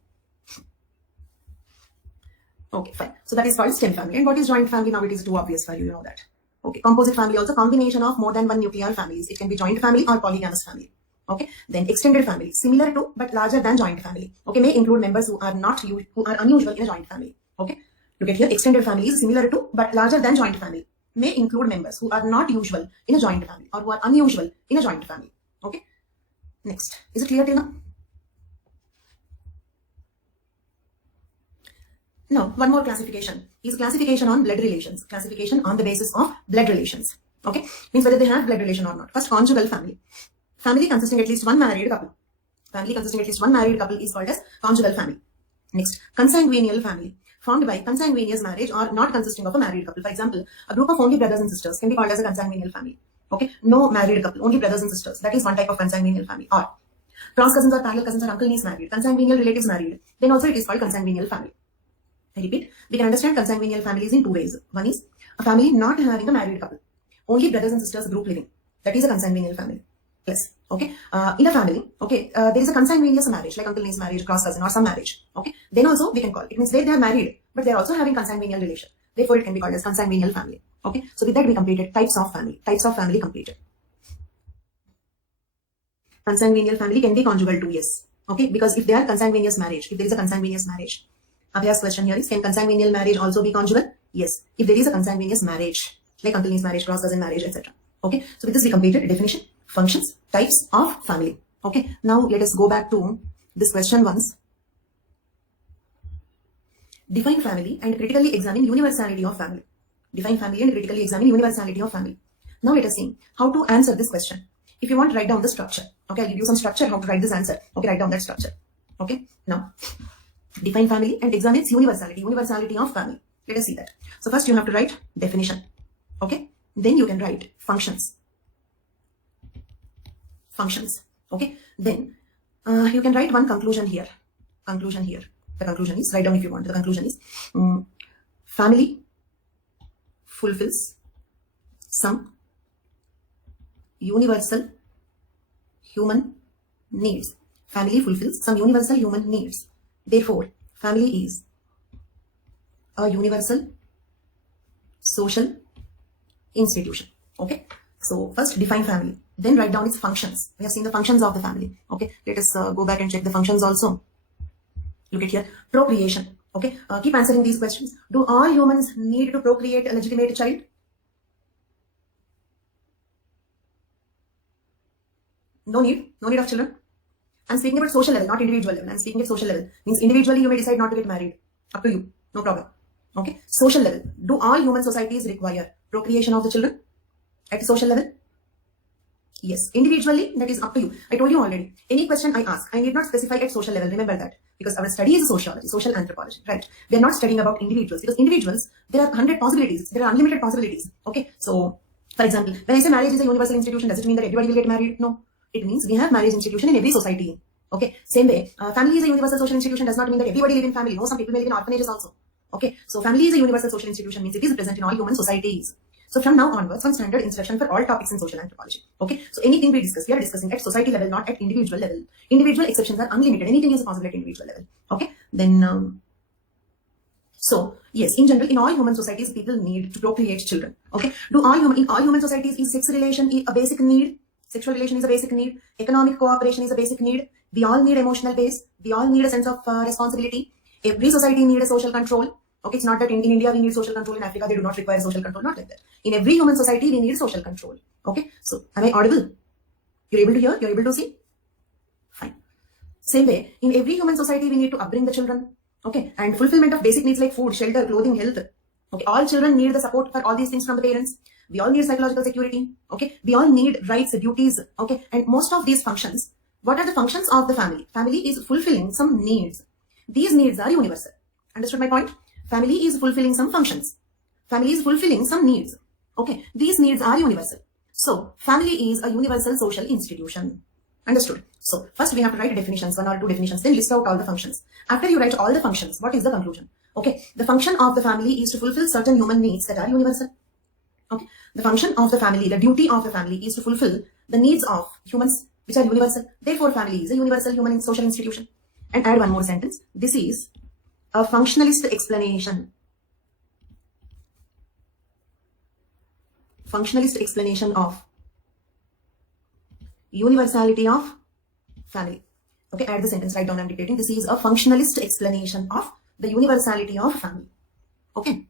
Okay, fine. So that is called stem family. And what is joint family? Now it is too obvious for you, you know that. Okay, composite family also combination of more than one nuclear families. It can be joint family or polygamous family. Okay, then extended family, similar to but larger than joint family. Okay, may include members who are unusual in a joint family. Okay, look at here, extended family is similar to but larger than joint family. May include members who are not usual in a joint family or who are unusual in a joint family. Okay, next, is it clear till now? Now, one more classification is classification on blood relations. Classification on the basis of blood relations. Okay, means whether they have blood relation or not. First, conjugal family. Family consisting at least one married couple. Family consisting at least one married couple is called as conjugal family. Next, consanguineal family. Formed by consanguineous marriage or not consisting of a married couple. For example, a group of only brothers and sisters can be called as a consanguineal family. Okay, no married couple, only brothers and sisters. That is one type of consanguineal family. Or cross cousins or parallel cousins or uncle niece married. Consanguineal relatives married. Then also it is called consanguineal family. I repeat, we can understand consanguineal families in two ways. One is a family not having a married couple, only brothers and sisters group living. That is a consanguineal family. Yes. Okay. In a family, okay, there is a consanguineous marriage, like uncle niece marriage, cross cousin, or some marriage. Okay. Then also we can call it means they are married, but they are also having consanguineal relation. Therefore, it can be called as consanguineal family. Okay. So with that, we completed types of family. Types of family completed. Consanguineal family can be conjugal too. Yes. Okay. Because if they are consanguineous marriage, if there is a consanguineous marriage. Abhya's question here is, can consanguineal marriage also be conjugal? Yes, if there is a consanguineous marriage, like uncle niece marriage, cross cousin marriage, etc. Okay, so with this we completed definition, functions, types of family. Okay, now let us go back to this question once. Define family and critically examine universality of family. Define family and critically examine universality of family. Now let us see how to answer this question. If you want, write down the structure. Okay, I'll give you some structure how to write this answer. Okay, write down that structure. Okay, now define family and examine its universality of family. Let us see that. So first you have to write definition. Okay, then you can write functions. Okay, then you can write one conclusion here. The conclusion is, write down if you want. The conclusion is family fulfills some universal human needs. Family fulfills some universal human needs. Therefore, family is a universal social institution. Okay. So first define family, then write down its functions. We have seen the functions of the family. Okay. Let us go back and check the functions also. Look at here. Procreation. Okay. Keep answering these questions. Do all humans need to procreate a legitimate child? No need. No need of children. I'm speaking about social level, not individual level. I'm speaking at social level. Means individually you may decide not to get married. Up to you. No problem. Okay. Social level. Do all human societies require procreation of the children? At social level? Yes. Individually, that is up to you. I told you already. Any question I ask, I need not specify at social level. Remember that. Because our study is sociology, social anthropology. Right. We are not studying about individuals. Because individuals, there are 100 possibilities. There are unlimited possibilities. Okay. So, for example, when I say marriage is a universal institution, does it mean that everybody will get married? No. It means we have marriage institution in every society. Okay, same way, family is a universal social institution does not mean that everybody live in family. No, some people may live in orphanages also. Okay, so family is a universal social institution means it is present in all human societies. So from now onwards, one standard instruction for all topics in social anthropology. Okay, so anything we discuss, we are discussing at society level, not at individual level. Individual exceptions are unlimited. Anything is possible at individual level. Okay, then so yes, in general, in all human societies, people need to procreate children. Okay, in all human societies, is sex relation a basic need? Sexual relation is a basic need. Economic cooperation is a basic need. We all need emotional base. We all need a sense of responsibility. Every society needs a social control. Okay, it's not that in India we need social control. In Africa they do not require social control. Not like that. In every human society we need social control. Okay, so am I audible? You're able to hear? You're able to see? Fine. Same way, in every human society we need to upbring the children. Okay, and fulfillment of basic needs like food, shelter, clothing, health. Okay, all children need the support for all these things from the parents. We all need psychological security. Okay, we all need rights, duties. Okay, and most of these functions, what are the functions of the family? Family is fulfilling some needs. These needs are universal. Understood my point? Family is fulfilling some functions. Family is fulfilling some needs. Okay, these needs are universal. So, family is a universal social institution. Understood? So, first we have to write definitions, 1 or 2 definitions, then list out all the functions. After you write all the functions, what is the conclusion? Okay, the function of the family is to fulfill certain human needs that are universal. Okay, the function of the family, the duty of the family is to fulfill the needs of humans which are universal. Therefore, family is a universal human social institution. And add one more sentence. This is a functionalist explanation. Functionalist explanation of universality of family. Okay, add the sentence, write down, I'm dictating. This is a functionalist explanation of the universality of family. Okay.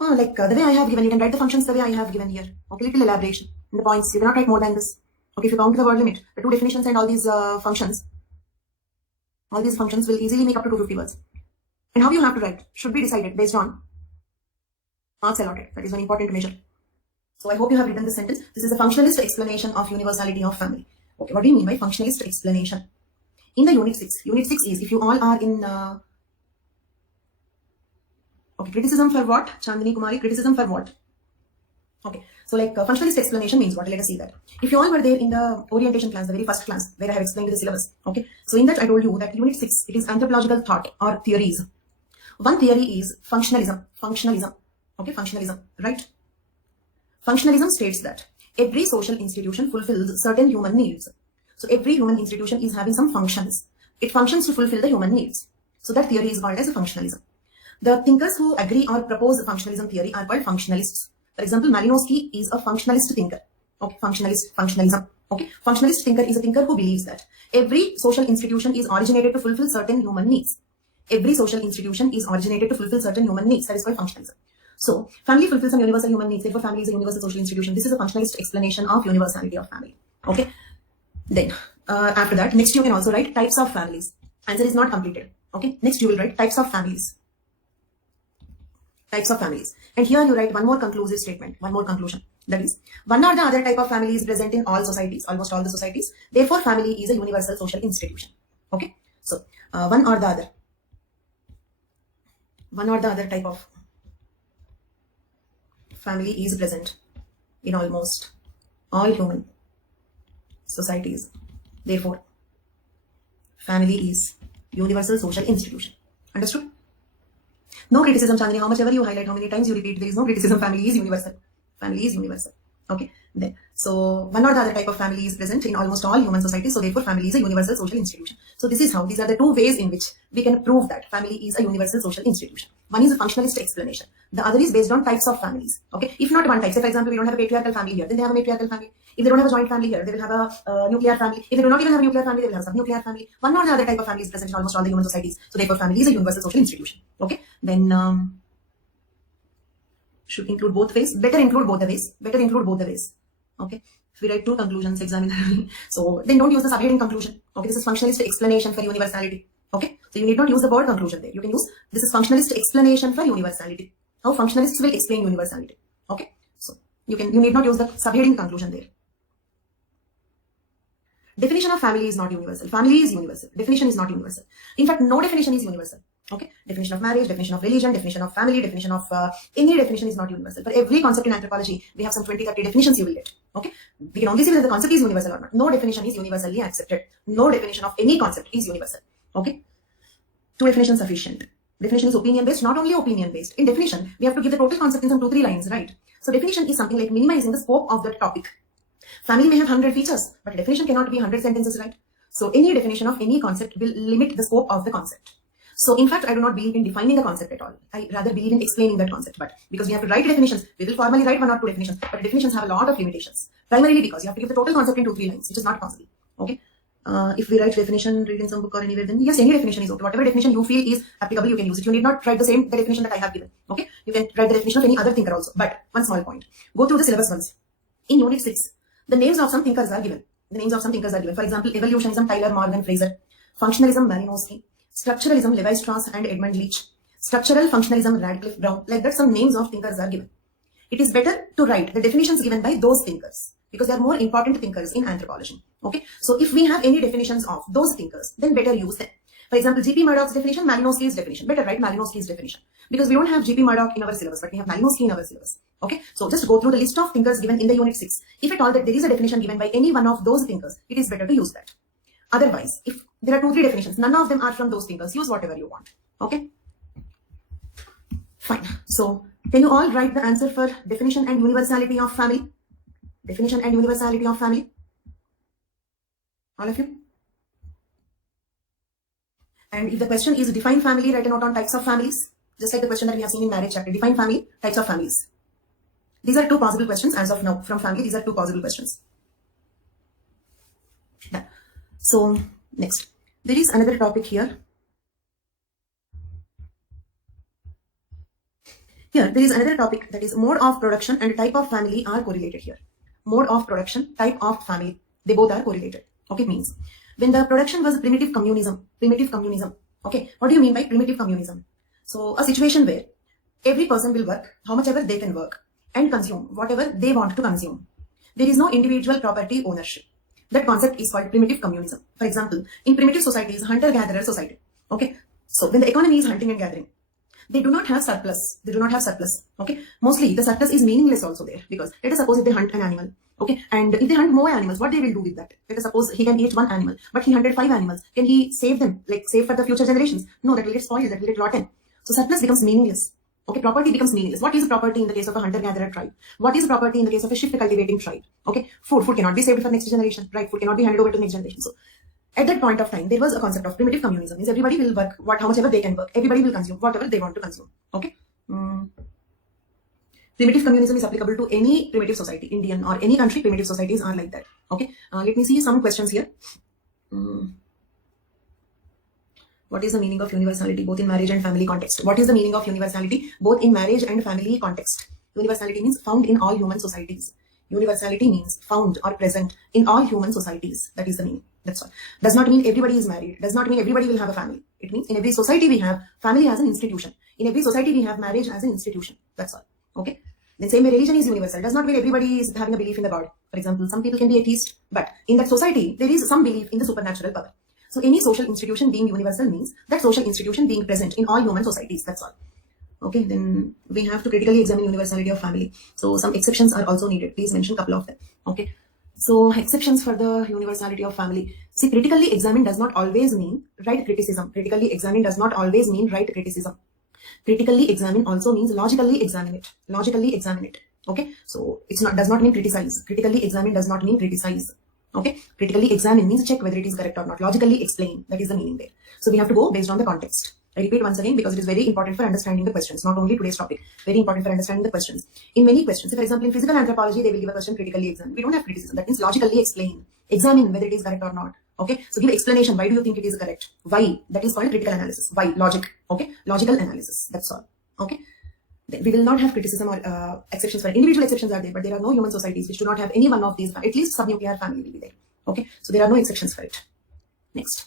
Like the way I have given, you can write the functions the way I have given here. Okay, little elaboration in the points. You cannot write more than this. Okay, if you count the word limit, the 2 definitions and all these functions will easily make up to 250 words. And how you have to write should be decided based on marks allotted. That is one important measure. So I hope you have written this sentence. This is a functionalist explanation of universality of family. Okay, what do you mean by functionalist explanation? In the unit 6 is, if you all are in okay, criticism for what? Chandini Kumari, criticism for what? Okay, so like functionalist explanation means what? Let us see that. If you all were there in the orientation class, the very first class, where I have explained the syllabus, okay, so in that I told you that unit 6, it is anthropological thought or theories. One theory is functionalism, okay, functionalism, right? Functionalism states that every social institution fulfills certain human needs. So every human institution is having some functions. It functions to fulfill the human needs. So that theory is called as a functionalism. The thinkers who agree or propose functionalism theory are called functionalists. For example, Malinowski is a functionalist thinker. Okay, functionalism. Okay, functionalist thinker is a thinker who believes that every social institution is originated to fulfill certain human needs. Every social institution is originated to fulfill certain human needs. That is called functionalism. So, family fulfills some universal human needs. Therefore, family is a universal social institution. This is a functionalist explanation of universality of family. Okay. Then, after that, next you can also write types of families. Answer is not completed. Okay. Next you will write types of families. Types of families. And here you write one more conclusive statement, one more conclusion. That is, one or the other type of family is present in all societies, almost all the societies. Therefore, family is a universal social institution. Okay. So, one or the other type of family is present in almost all human societies. Therefore, family is universal social institution. Understood? No criticism, Chandni. How much ever you highlight, how many times you repeat, there is no criticism. Family is universal. Family is universal. Okay. Then, so one or the other type of family is present in almost all human societies. So therefore, family is a universal social institution. So this is how, these are the 2 ways in which we can prove that family is a universal social institution. One is a functionalist explanation. The other is based on types of families. Okay. If not one type, say for example, we don't have a patriarchal family here, then they have a matriarchal family. If they don't have a joint family here, they will have a nuclear family. If they do not even have a nuclear family, they will have a subnuclear family. One or the other type of family is present in almost all the human societies. So therefore, family is a universal social institution. Okay. Then, should include both ways. Better include both the ways. Better include both the ways. Okay. If we write 2 conclusions, examine thoroughly. So then don't use the subheading conclusion. Okay. This is functionalist explanation for universality. Okay. So you need not use the word conclusion there. You can use, this is functionalist explanation for universality. How functionalists will explain universality. Okay. So you need not use the subheading conclusion there. Definition of family is not universal. Family is universal. Definition is not universal. In fact, no definition is universal. Okay, definition of marriage, definition of religion, definition of family, definition of any definition is not universal. For every concept in anthropology, we have some 20-30 definitions you will get. Okay, we can only see whether the concept is universal or not. No definition is universally accepted. No definition of any concept is universal. Okay, two definitions sufficient. Definition is opinion based, not only opinion based. In definition, we have to give the total concept in some 2-3 lines, right? So definition is something like minimizing the scope of the topic. Family may have 100 features, but a definition cannot be 100 sentences, right? So any definition of any concept will limit the scope of the concept. So in fact, I do not believe in defining the concept at all. I rather believe in explaining that concept. But because we have to write definitions, we will formally write 1 or 2 definitions. But definitions have a lot of limitations. Primarily because you have to give the total concept in 2-3 lines, which is not possible. Okay. If we write definition, read in some book or anywhere, then yes, any definition is okay. Whatever definition you feel is applicable, you can use it. You need not write the definition that I have given. Okay. You can write the definition of any other thinker also. But one small point. Go through the syllabus once. In Unit 6, the names of some thinkers are given. The names of some thinkers are given. For example, evolutionism, Tyler, Morgan, Fraser. Functionalism, Malinowski. Structuralism, Levi-Strauss and Edmund Leach. Structural functionalism, Radcliffe Brown. Like that, some names of thinkers are given. It is better to write the definitions given by those thinkers because they are more important thinkers in anthropology. Okay. So if we have any definitions of those thinkers, then better use them. For example, G.P. Murdoch's definition, Malinowski's definition. Better write Malinowski's definition because we don't have G.P. Murdoch in our syllabus, but we have Malinowski in our syllabus. Okay. So just go through the list of thinkers given in the Unit 6. If at all that there is a definition given by any one of those thinkers, it is better to use that. Otherwise, if there are 2-3 definitions, none of them are from those thinkers, use whatever you want. Okay. Fine. So can you all write the answer for definition and universality of family? Definition and universality of family? All of you? And if the question is define family, write a note on types of families. Just like the question that we have seen in marriage chapter. Define family, types of families. These are 2 possible questions as of now. From family, these are 2 possible questions. Done. So next, there is another topic here. Here, there is another topic that is mode of production and type of family are correlated here. Mode of production, type of family, they both are correlated. Okay, means when the production was primitive communism. Okay, what do you mean by primitive communism? So a situation where every person will work how much ever they can work and consume whatever they want to consume. There is no individual property ownership. That concept is called primitive communism. For example, in primitive societies, hunter-gatherer society. Okay, so when the economy is hunting and gathering, they do not have surplus. Okay, mostly the surplus is meaningless also there because let us suppose if they hunt an animal. Okay, and if they hunt more animals, what they will do with that? Let us suppose he can eat 1 animal, but he hunted 5 animals. Can he save them, like save for the future generations? No, that will get spoiled, that will get rotten. So surplus becomes meaningless. Okay, property becomes meaningless. What is a property in the case of a hunter-gatherer tribe? What is a property in the case of a shift-cultivating tribe? Okay, food cannot be saved for next generation, right? Food cannot be handed over to next generation. So at that point of time, there was a concept of primitive communism. Means everybody will work how much ever they can work. Everybody will consume whatever they want to consume. Okay. Primitive communism is applicable to any primitive society, Indian or any country. Primitive societies are like that. Okay. Let me see some questions here. What is the meaning of universality both in marriage and family context? What is the meaning of universality both in marriage and family context? Universality means found in all human societies. Universality means found or present in all human societies. That is the meaning. That's all. Does not mean everybody is married. Does not mean everybody will have a family. It means in every society we have family as an institution. In every society we have marriage as an institution. That's all. Okay. Then same way religion is universal. Does not mean everybody is having a belief in the God. For example, some people can be atheist, but in that society there is some belief in the supernatural power. So any social institution being universal means that social institution being present in all human societies. That's all. Okay, then we have to critically examine universality of family. So some exceptions are also needed. Please mention a couple of them. Okay. So exceptions for the universality of family. See, critically examine does not always mean right criticism. Critically examine does not always mean right criticism. Critically examine also means logically examine it. Logically examine it. Okay. So does not mean criticize. Critically examine does not mean criticize. Okay. Critically examine means check whether it is correct or not. Logically explain. That is the meaning there. So we have to go based on the context. I repeat once again because it is very important for understanding the questions, not only today's topic, very important for understanding the questions. In many questions, for example, in physical anthropology, they will give a question critically examine. We don't have criticism. That means logically explain, examine whether it is correct or not. Okay. So give explanation. Why do you think it is correct? Why? That is called critical analysis. Why? Logic. Okay. Logical analysis. That's all. Okay. Then we will not have criticism or exceptions for individual exceptions are there, but there are no human societies which do not have any one of these. At least subnuclear family will be there. Okay. So there are no exceptions for it. Next.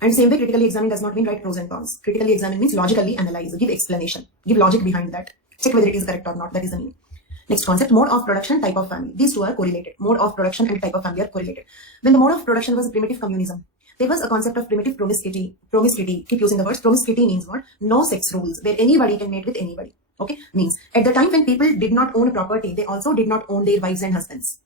And same way, critically examine does not mean write pros and cons. Critically examine means logically analyze, give explanation, give logic behind that, check whether it is correct or not. That is the meaning. Next concept, mode of production, type of family. These two are correlated. Mode of production and type of family are correlated. When the mode of production was primitive communism, There was a concept of primitive promiscuity. Promiscuity. Keep using the words. Promiscuity means what? No sex rules, where anybody can mate with anybody. Okay, means at the time when people did not own property, they also did not own their wives and husbands.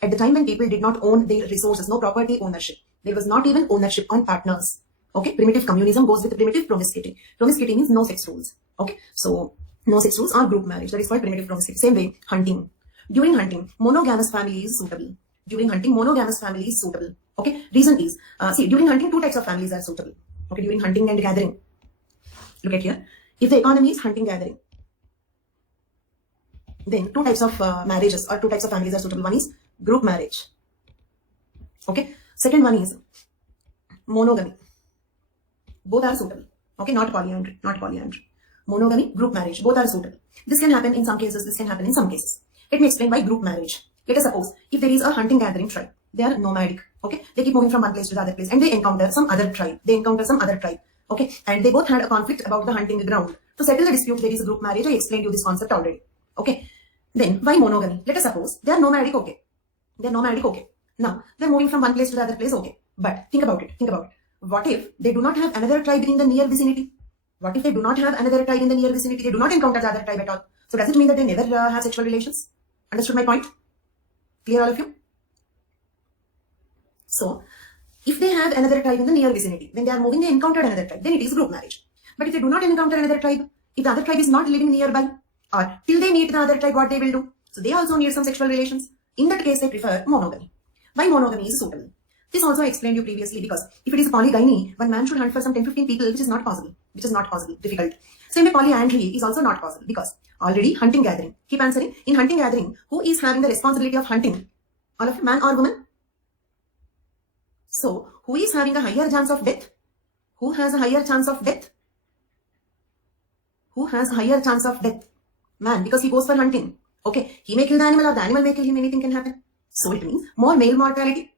At the time when people did not own their resources, no property ownership, there was not even ownership on partners. Okay, primitive communism goes with primitive promiscuity. Promiscuity means no sex rules. Okay, so no sex rules or group marriage, that is called primitive promiscuity. Same way, hunting. During hunting, monogamous family is suitable. During hunting, monogamous family is suitable. Okay, reason is, see, during hunting, two types of families are suitable. Okay, during hunting and gathering. Look at here. If the economy is hunting gathering, then two types of marriages or two types of families are suitable. One is group marriage. Okay. Second one is monogamy. Both are suitable. Okay, not polyandry, not polyandry. Monogamy, group marriage, both are suitable. This can happen in some cases, this can happen in some cases. Let me explain why group marriage. Let us suppose if there is a hunting gathering tribe, they are nomadic. Okay, they keep moving from one place to the other place and they encounter some other tribe. Okay, and they both had a conflict about the hunting ground. To settle the dispute, there is a group marriage. I explained you this concept already. Okay, then why monogamy? Let us suppose they are nomadic. Okay, they are nomadic. Okay, now they're moving from one place to the other place. Okay, but think about it. What if they do not have another tribe in the near vicinity? What if they do not have another tribe in the near vicinity? They do not encounter the other tribe at all. So does it mean that they never have sexual relations? Understood my point? Clear, all of you? So, if they have another tribe in the near vicinity, when they are moving, they encountered another tribe, then it is group marriage. But if they do not encounter another tribe, if the other tribe is not living nearby, or till they meet the other tribe, what they will do? So they also need some sexual relations. In that case, they prefer monogamy. Why monogamy is suitable? This also I explained you previously, because if it is polygyny, one man should hunt for some 10-15 people, which is not possible. Difficult. Same way polyandry is also not possible, because already hunting gathering. Keep answering. In hunting gathering, who is having the responsibility of hunting? All of you, man or woman? So, who is having a higher chance of death? Who has a higher chance of death? Who has a higher chance of death? Man, because he goes for hunting. Okay, he may kill the animal or the animal may kill him, anything can happen. So it means more male mortality.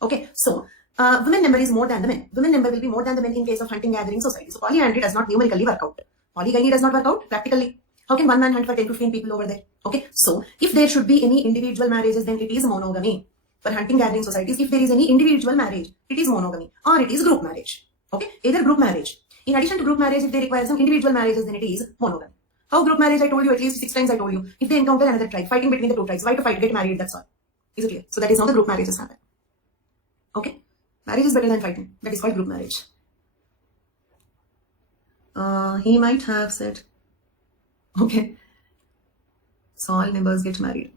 Okay, so women number is more than the men. Women number will be more than the men in case of hunting gathering society. So polyandry does not numerically work out. Polygyny does not work out practically. How can one man hunt for 10-15 people over there? Okay, so if there should be any individual marriages, then it is monogamy. For hunting gathering societies, if there is any individual marriage, it is monogamy or it is group marriage. Okay, either group marriage. In addition to group marriage, if they require some individual marriages, then it is monogamy. How group marriage? I told you at least 6 times. I told you, if they encounter another tribe, fighting between the two tribes, why to fight? Get married. That's all. Is it clear? So that is how the group marriages happen. Okay, marriage is better than fighting. That is called group marriage. He might have said, okay, so all members get married.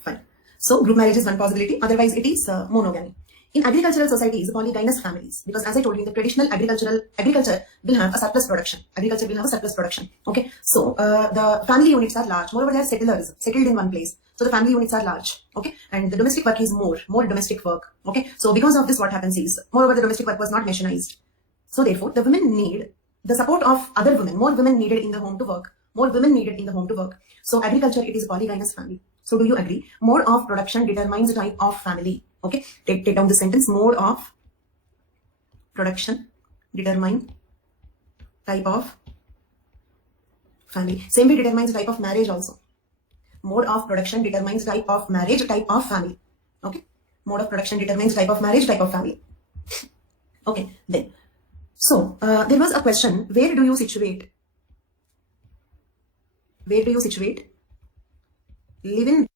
Fine. So group marriage is one possibility. Otherwise, it is monogamy. In agricultural societies, polygynous families, because as I told you, the traditional agriculture will have a surplus production. Okay, so the family units are large. Moreover, they are settled in one place. So the family units are large. Okay, and the domestic work is more domestic work. Okay, so because of this, what happens is, moreover, the domestic work was not mechanized. So therefore, the women need the support of other women. More women needed in the home to work. So agriculture, it is a polygynous family. So do you agree? Mode of production determines the type of family. Okay, take down the sentence. Mode of production determine type of family. Same way determines the type of marriage also. Mode of production determines type of marriage, type of family. Okay, mode of production determines type of marriage, type of family. Okay, then. So there was a question: where do you situate? Live in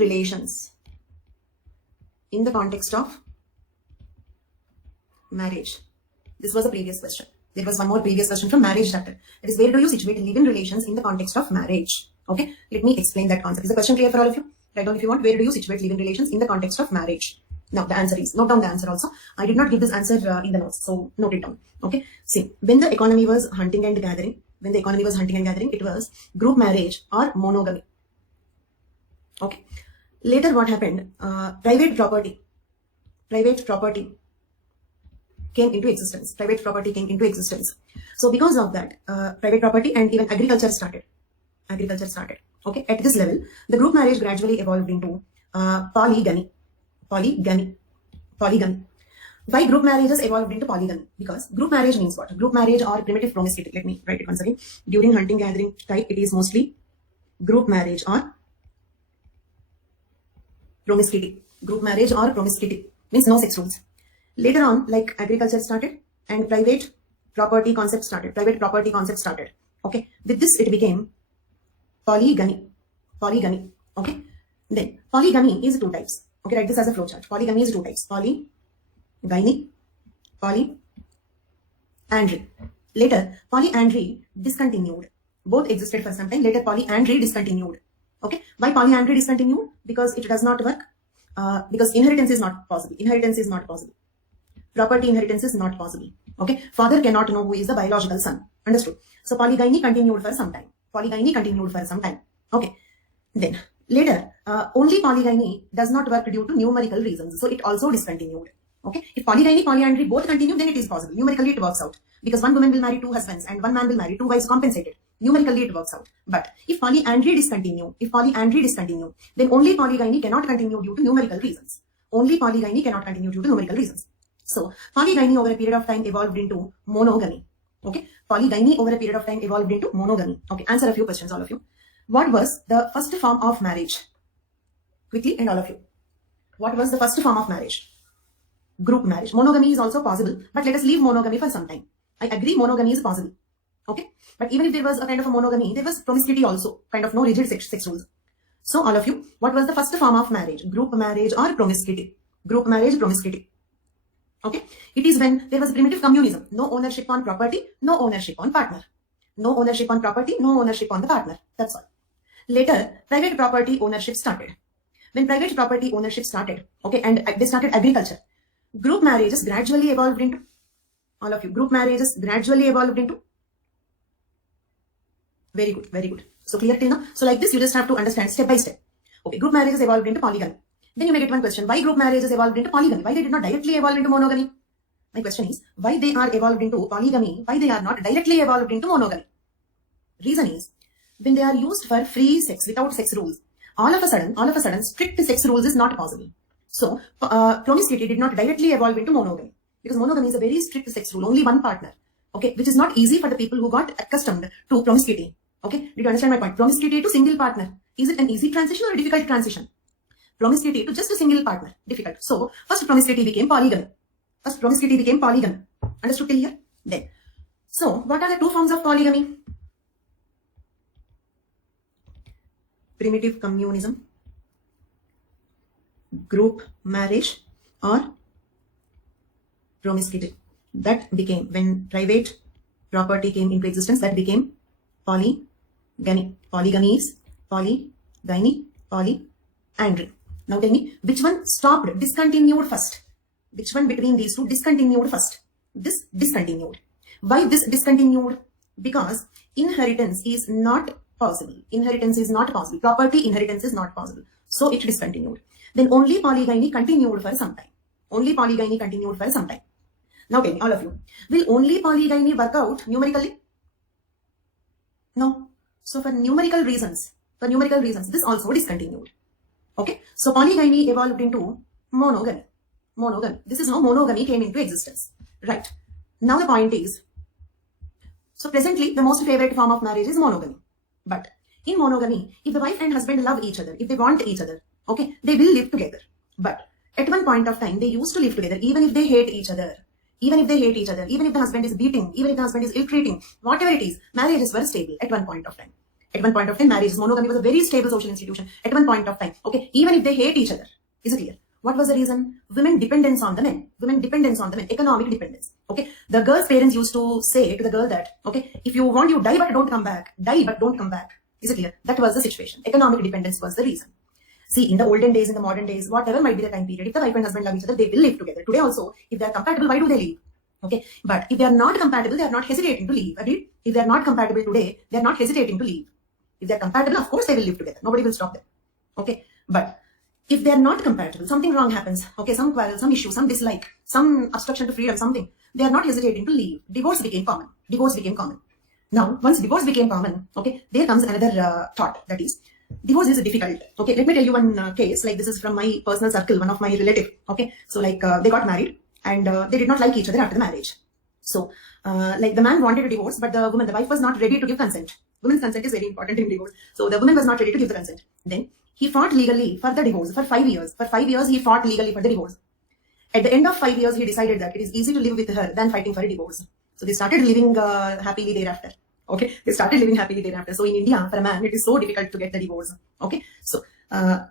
relations in the context of marriage. This was a previous question. There was one more previous question from marriage chapter. That is, where do you situate live-in relations in the context of marriage? Okay, let me explain that concept. Is the question clear for all of you? Write down if you want, where do you situate live-in relations in the context of marriage? Now the answer is, note down the answer also. I did not give this answer in the notes, so note it down. Okay, see, when the economy was hunting and gathering, it was group marriage or monogamy. Okay, later what happened? Private property came into existence. So because of that, private property and even agriculture started. Okay, at this level, the group marriage gradually evolved into polygamy. Why group marriages evolved into polygamy? Because group marriage means what? Group marriage or primitive promiscuity. Let me write it once again. During hunting gathering type, it is mostly group marriage or promiscuity. Group marriage or promiscuity means no sex rules. Later on, like agriculture started and private property concept started. Okay, with this it became polygamy. Okay, then polygamy is two types. Okay, write this as a flowchart. Polygamy is two types: polygyny, polyandry. Later, polyandry discontinued. Both existed for some time. Later, polyandry discontinued. Okay, why polyandry discontinued? Because it does not work. Because inheritance is not possible. Property inheritance is not possible. Okay, father cannot know who is the biological son. Understood? So polygyny continued for some time. Okay, then later, only polygyny does not work due to numerical reasons. So it also discontinued. Okay, if polygyny, polyandry both continue, then it is possible. Numerically it works out. Because one woman will marry two husbands and one man will marry two wives compensated. Numerically it works out. But if polyandry discontinue, then only polygyny cannot continue due to numerical reasons. So polygyny over a period of time evolved into monogamy. Okay, Okay, answer a few questions, all of you. What was the first form of marriage? Quickly, and all of you. What was the first form of marriage? Group marriage. Monogamy is also possible, but let us leave monogamy for some time. I agree monogamy is possible. Okay, but even if there was a kind of a monogamy, there was promiscuity also, kind of no rigid sex rules. So all of you, what was the first form of marriage? Group marriage or promiscuity? Okay, it is when there was primitive communism. No ownership on property, no ownership on partner. No ownership on property, no ownership on the partner. That's all. Later, private property ownership started. When private property ownership started, okay, and they started agriculture, group marriages gradually evolved into, all of you, very good. So clear till now? So like this, you just have to understand step by step. Okay, group marriages evolved into polygamy. Then you may get one question, why group marriages evolved into polygamy? Why they did not directly evolve into monogamy? My question is, why they are evolved into polygamy? Why they are not directly evolved into monogamy? Reason is, when they are used for free sex without sex rules, all of a sudden, strict sex rules is not possible. So, promiscuity did not directly evolve into monogamy. Because monogamy is a very strict sex rule, only one partner. Okay, which is not easy for the people who got accustomed to promiscuity. Okay, did you understand my point? Promiscuity to single partner. Is it an easy transition or a difficult transition? Promiscuity to just a single partner. Difficult. So, first promiscuity became polygamy. Understood till here? Then. So, what are the two forms of polygamy? Primitive communism, group marriage, or promiscuity. That became, when private property came into existence, that became polygamy. Polygamy is polygyny, polyandry. Now tell me, which one stopped, discontinued first? Which one between these two discontinued first? This discontinued. Why this discontinued? Because inheritance is not possible. Property inheritance is not possible. So it discontinued. Then only polygyny continued for some time. Now tell me, all of you, will only polygyny work out numerically? No. So for numerical reasons, this also discontinued. Okay. So polygyny evolved into monogamy. This is how monogamy came into existence. Right. Now the point is, so presently the most favorite form of marriage is monogamy. But in monogamy, if the wife and husband love each other, if they want each other, okay, they will live together. But at one point of time, they used to live together, even if they hate each other. Even if the husband is beating, even if the husband is ill-treating, whatever it is, marriages were stable at one point of time. At one point of time, marriage, monogamy was a very stable social institution at one point of time. Okay, even if they hate each other. Is it clear? What was the reason? Women dependence on the men. Women dependence on the men. Economic dependence. Okay, the girl's parents used to say to the girl that, okay, if you want, you die but don't come back. Die but don't come back. Is it clear? That was the situation. Economic dependence was the reason. See, in the olden days, in the modern days, whatever might be the time period, if the wife and husband love each other, they will live together. Today also, if they are compatible, why do they leave? Okay, but if they are not compatible, they are not hesitating to leave. Agreed? If they are not compatible today, they are not hesitating to leave. If they are compatible, of course they will live together. Nobody will stop them. Okay, but if they are not compatible, something wrong happens. Okay, some quarrel, some issue, some dislike, some obstruction to freedom, something. They are not hesitating to leave. Divorce became common. Divorce became common. Now, once divorce became common, okay, there comes another thought, that is, divorce is difficult. Okay, let me tell you one case. Like, this is from my personal circle, one of my relative. Okay, so like they got married and they did not like each other after the marriage. So, like the man wanted a divorce, but the woman, the wife was not ready to give consent. Women's consent is very important in divorce. So the woman was not ready to give the consent. Then he fought legally for the divorce for 5 years. For 5 years, he fought legally for the divorce. At the end of 5 years, he decided that it is easy to live with her than fighting for a divorce. So they started living happily thereafter. Okay, they started living happily thereafter. So in India, for a man, it is so difficult to get the divorce. Okay, so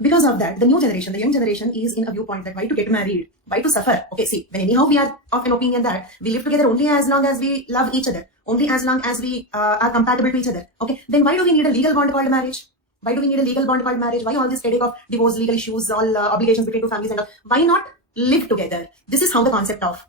because of that, the new generation, the young generation is in a viewpoint that why to get married, why to suffer. Okay, see, when anyhow we are of an opinion that we live together only as long as we love each other, only as long as we are compatible to each other. Okay, then why do we need a legal bond called marriage? Why do we need a legal bond called marriage? Why all this headache of divorce, legal issues, all obligations between two families and all? Why not live together? This is how the concept of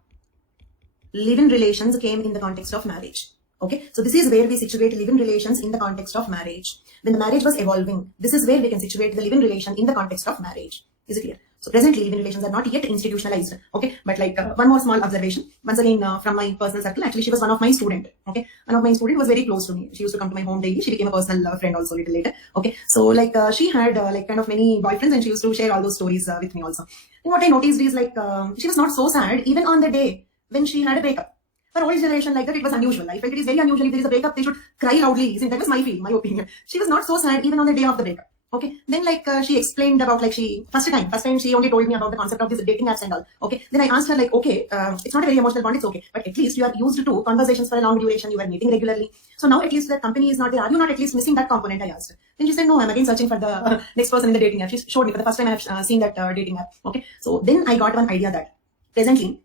live-in relations came in the context of marriage. Okay, so this is where we situate live-in relations in the context of marriage. When the marriage was evolving, this is where we can situate the live-in relation in the context of marriage. Is it clear? So presently, live-in relations are not yet institutionalized. Okay, but like one more small observation. Once again, from my personal circle, actually she was one of my student. Okay, one of my student was very close to me. She used to come to my home daily. She became a personal friend also little later. Okay, so like she had like kind of many boyfriends and she used to share all those stories with me also. And what I noticed is like she was not so sad even on the day when she had a breakup. For old generation like that, it was unusual. I felt it is very unusual. If there is a breakup, they should cry loudly. That was my feel, my opinion. She was not so sad even on the day of the breakup. Okay. Then like she explained about like first time she only told me about the concept of this dating apps and all. Okay. Then I asked her like, okay, it's not a very emotional bond, it's okay. But at least you are used to conversations for a long duration. You are meeting regularly. So now at least the company is not there. Are you not at least missing that component? I asked. Then she said, no, I'm again searching for the next person in the dating app. She showed me for the first time I have seen that dating app. Okay. So then I got one idea that presently,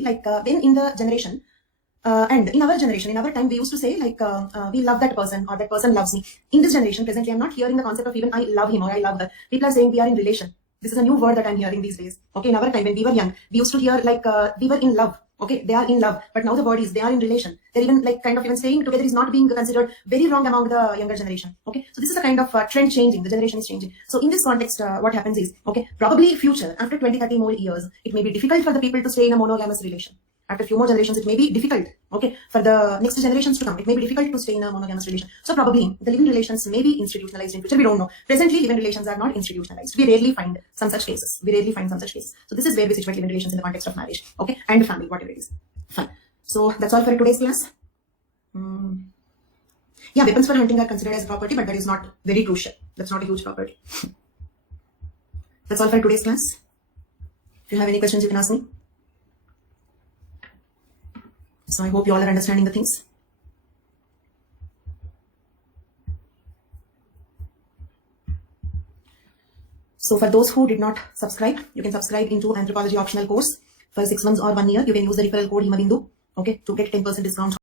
like when in the generation, and in our generation, in our time, we used to say like, we love that person or that person loves me. In this generation, presently, I'm not hearing the concept of even I love him or I love her. People are saying we are in relation. This is a new word that I'm hearing these days. Okay, in our time, when we were young, we used to hear like, we were in love. Okay, they are in love. But now the word is, they are in relation. They're even like kind of even staying together is not being considered very wrong among the younger generation. Okay, so this is a kind of trend changing. The generation is changing. So in this context, what happens is, okay, probably future, after 20, 30 more years, it may be difficult for the people to stay in a monogamous relation. After a few more generations, it may be difficult. Okay, for the next generations to come, it may be difficult to stay in a monogamous relation. So probably the living relations may be institutionalized in future. We don't know. Presently, living relations are not institutionalized. We rarely find some such cases. So this is where we situate living relations in the context of marriage. Okay, and family, whatever it is. Fine. So that's all for today's class. Yeah, weapons for hunting are considered as property, but that is not very crucial. That's not a huge property. That's all for today's class. If you have any questions, you can ask me. So I hope you all are understanding the things. So for those who did not subscribe, you can subscribe into anthropology optional course for 6 months or 1 year. You can use the referral code HIMABINDU, okay, to get 10% discount.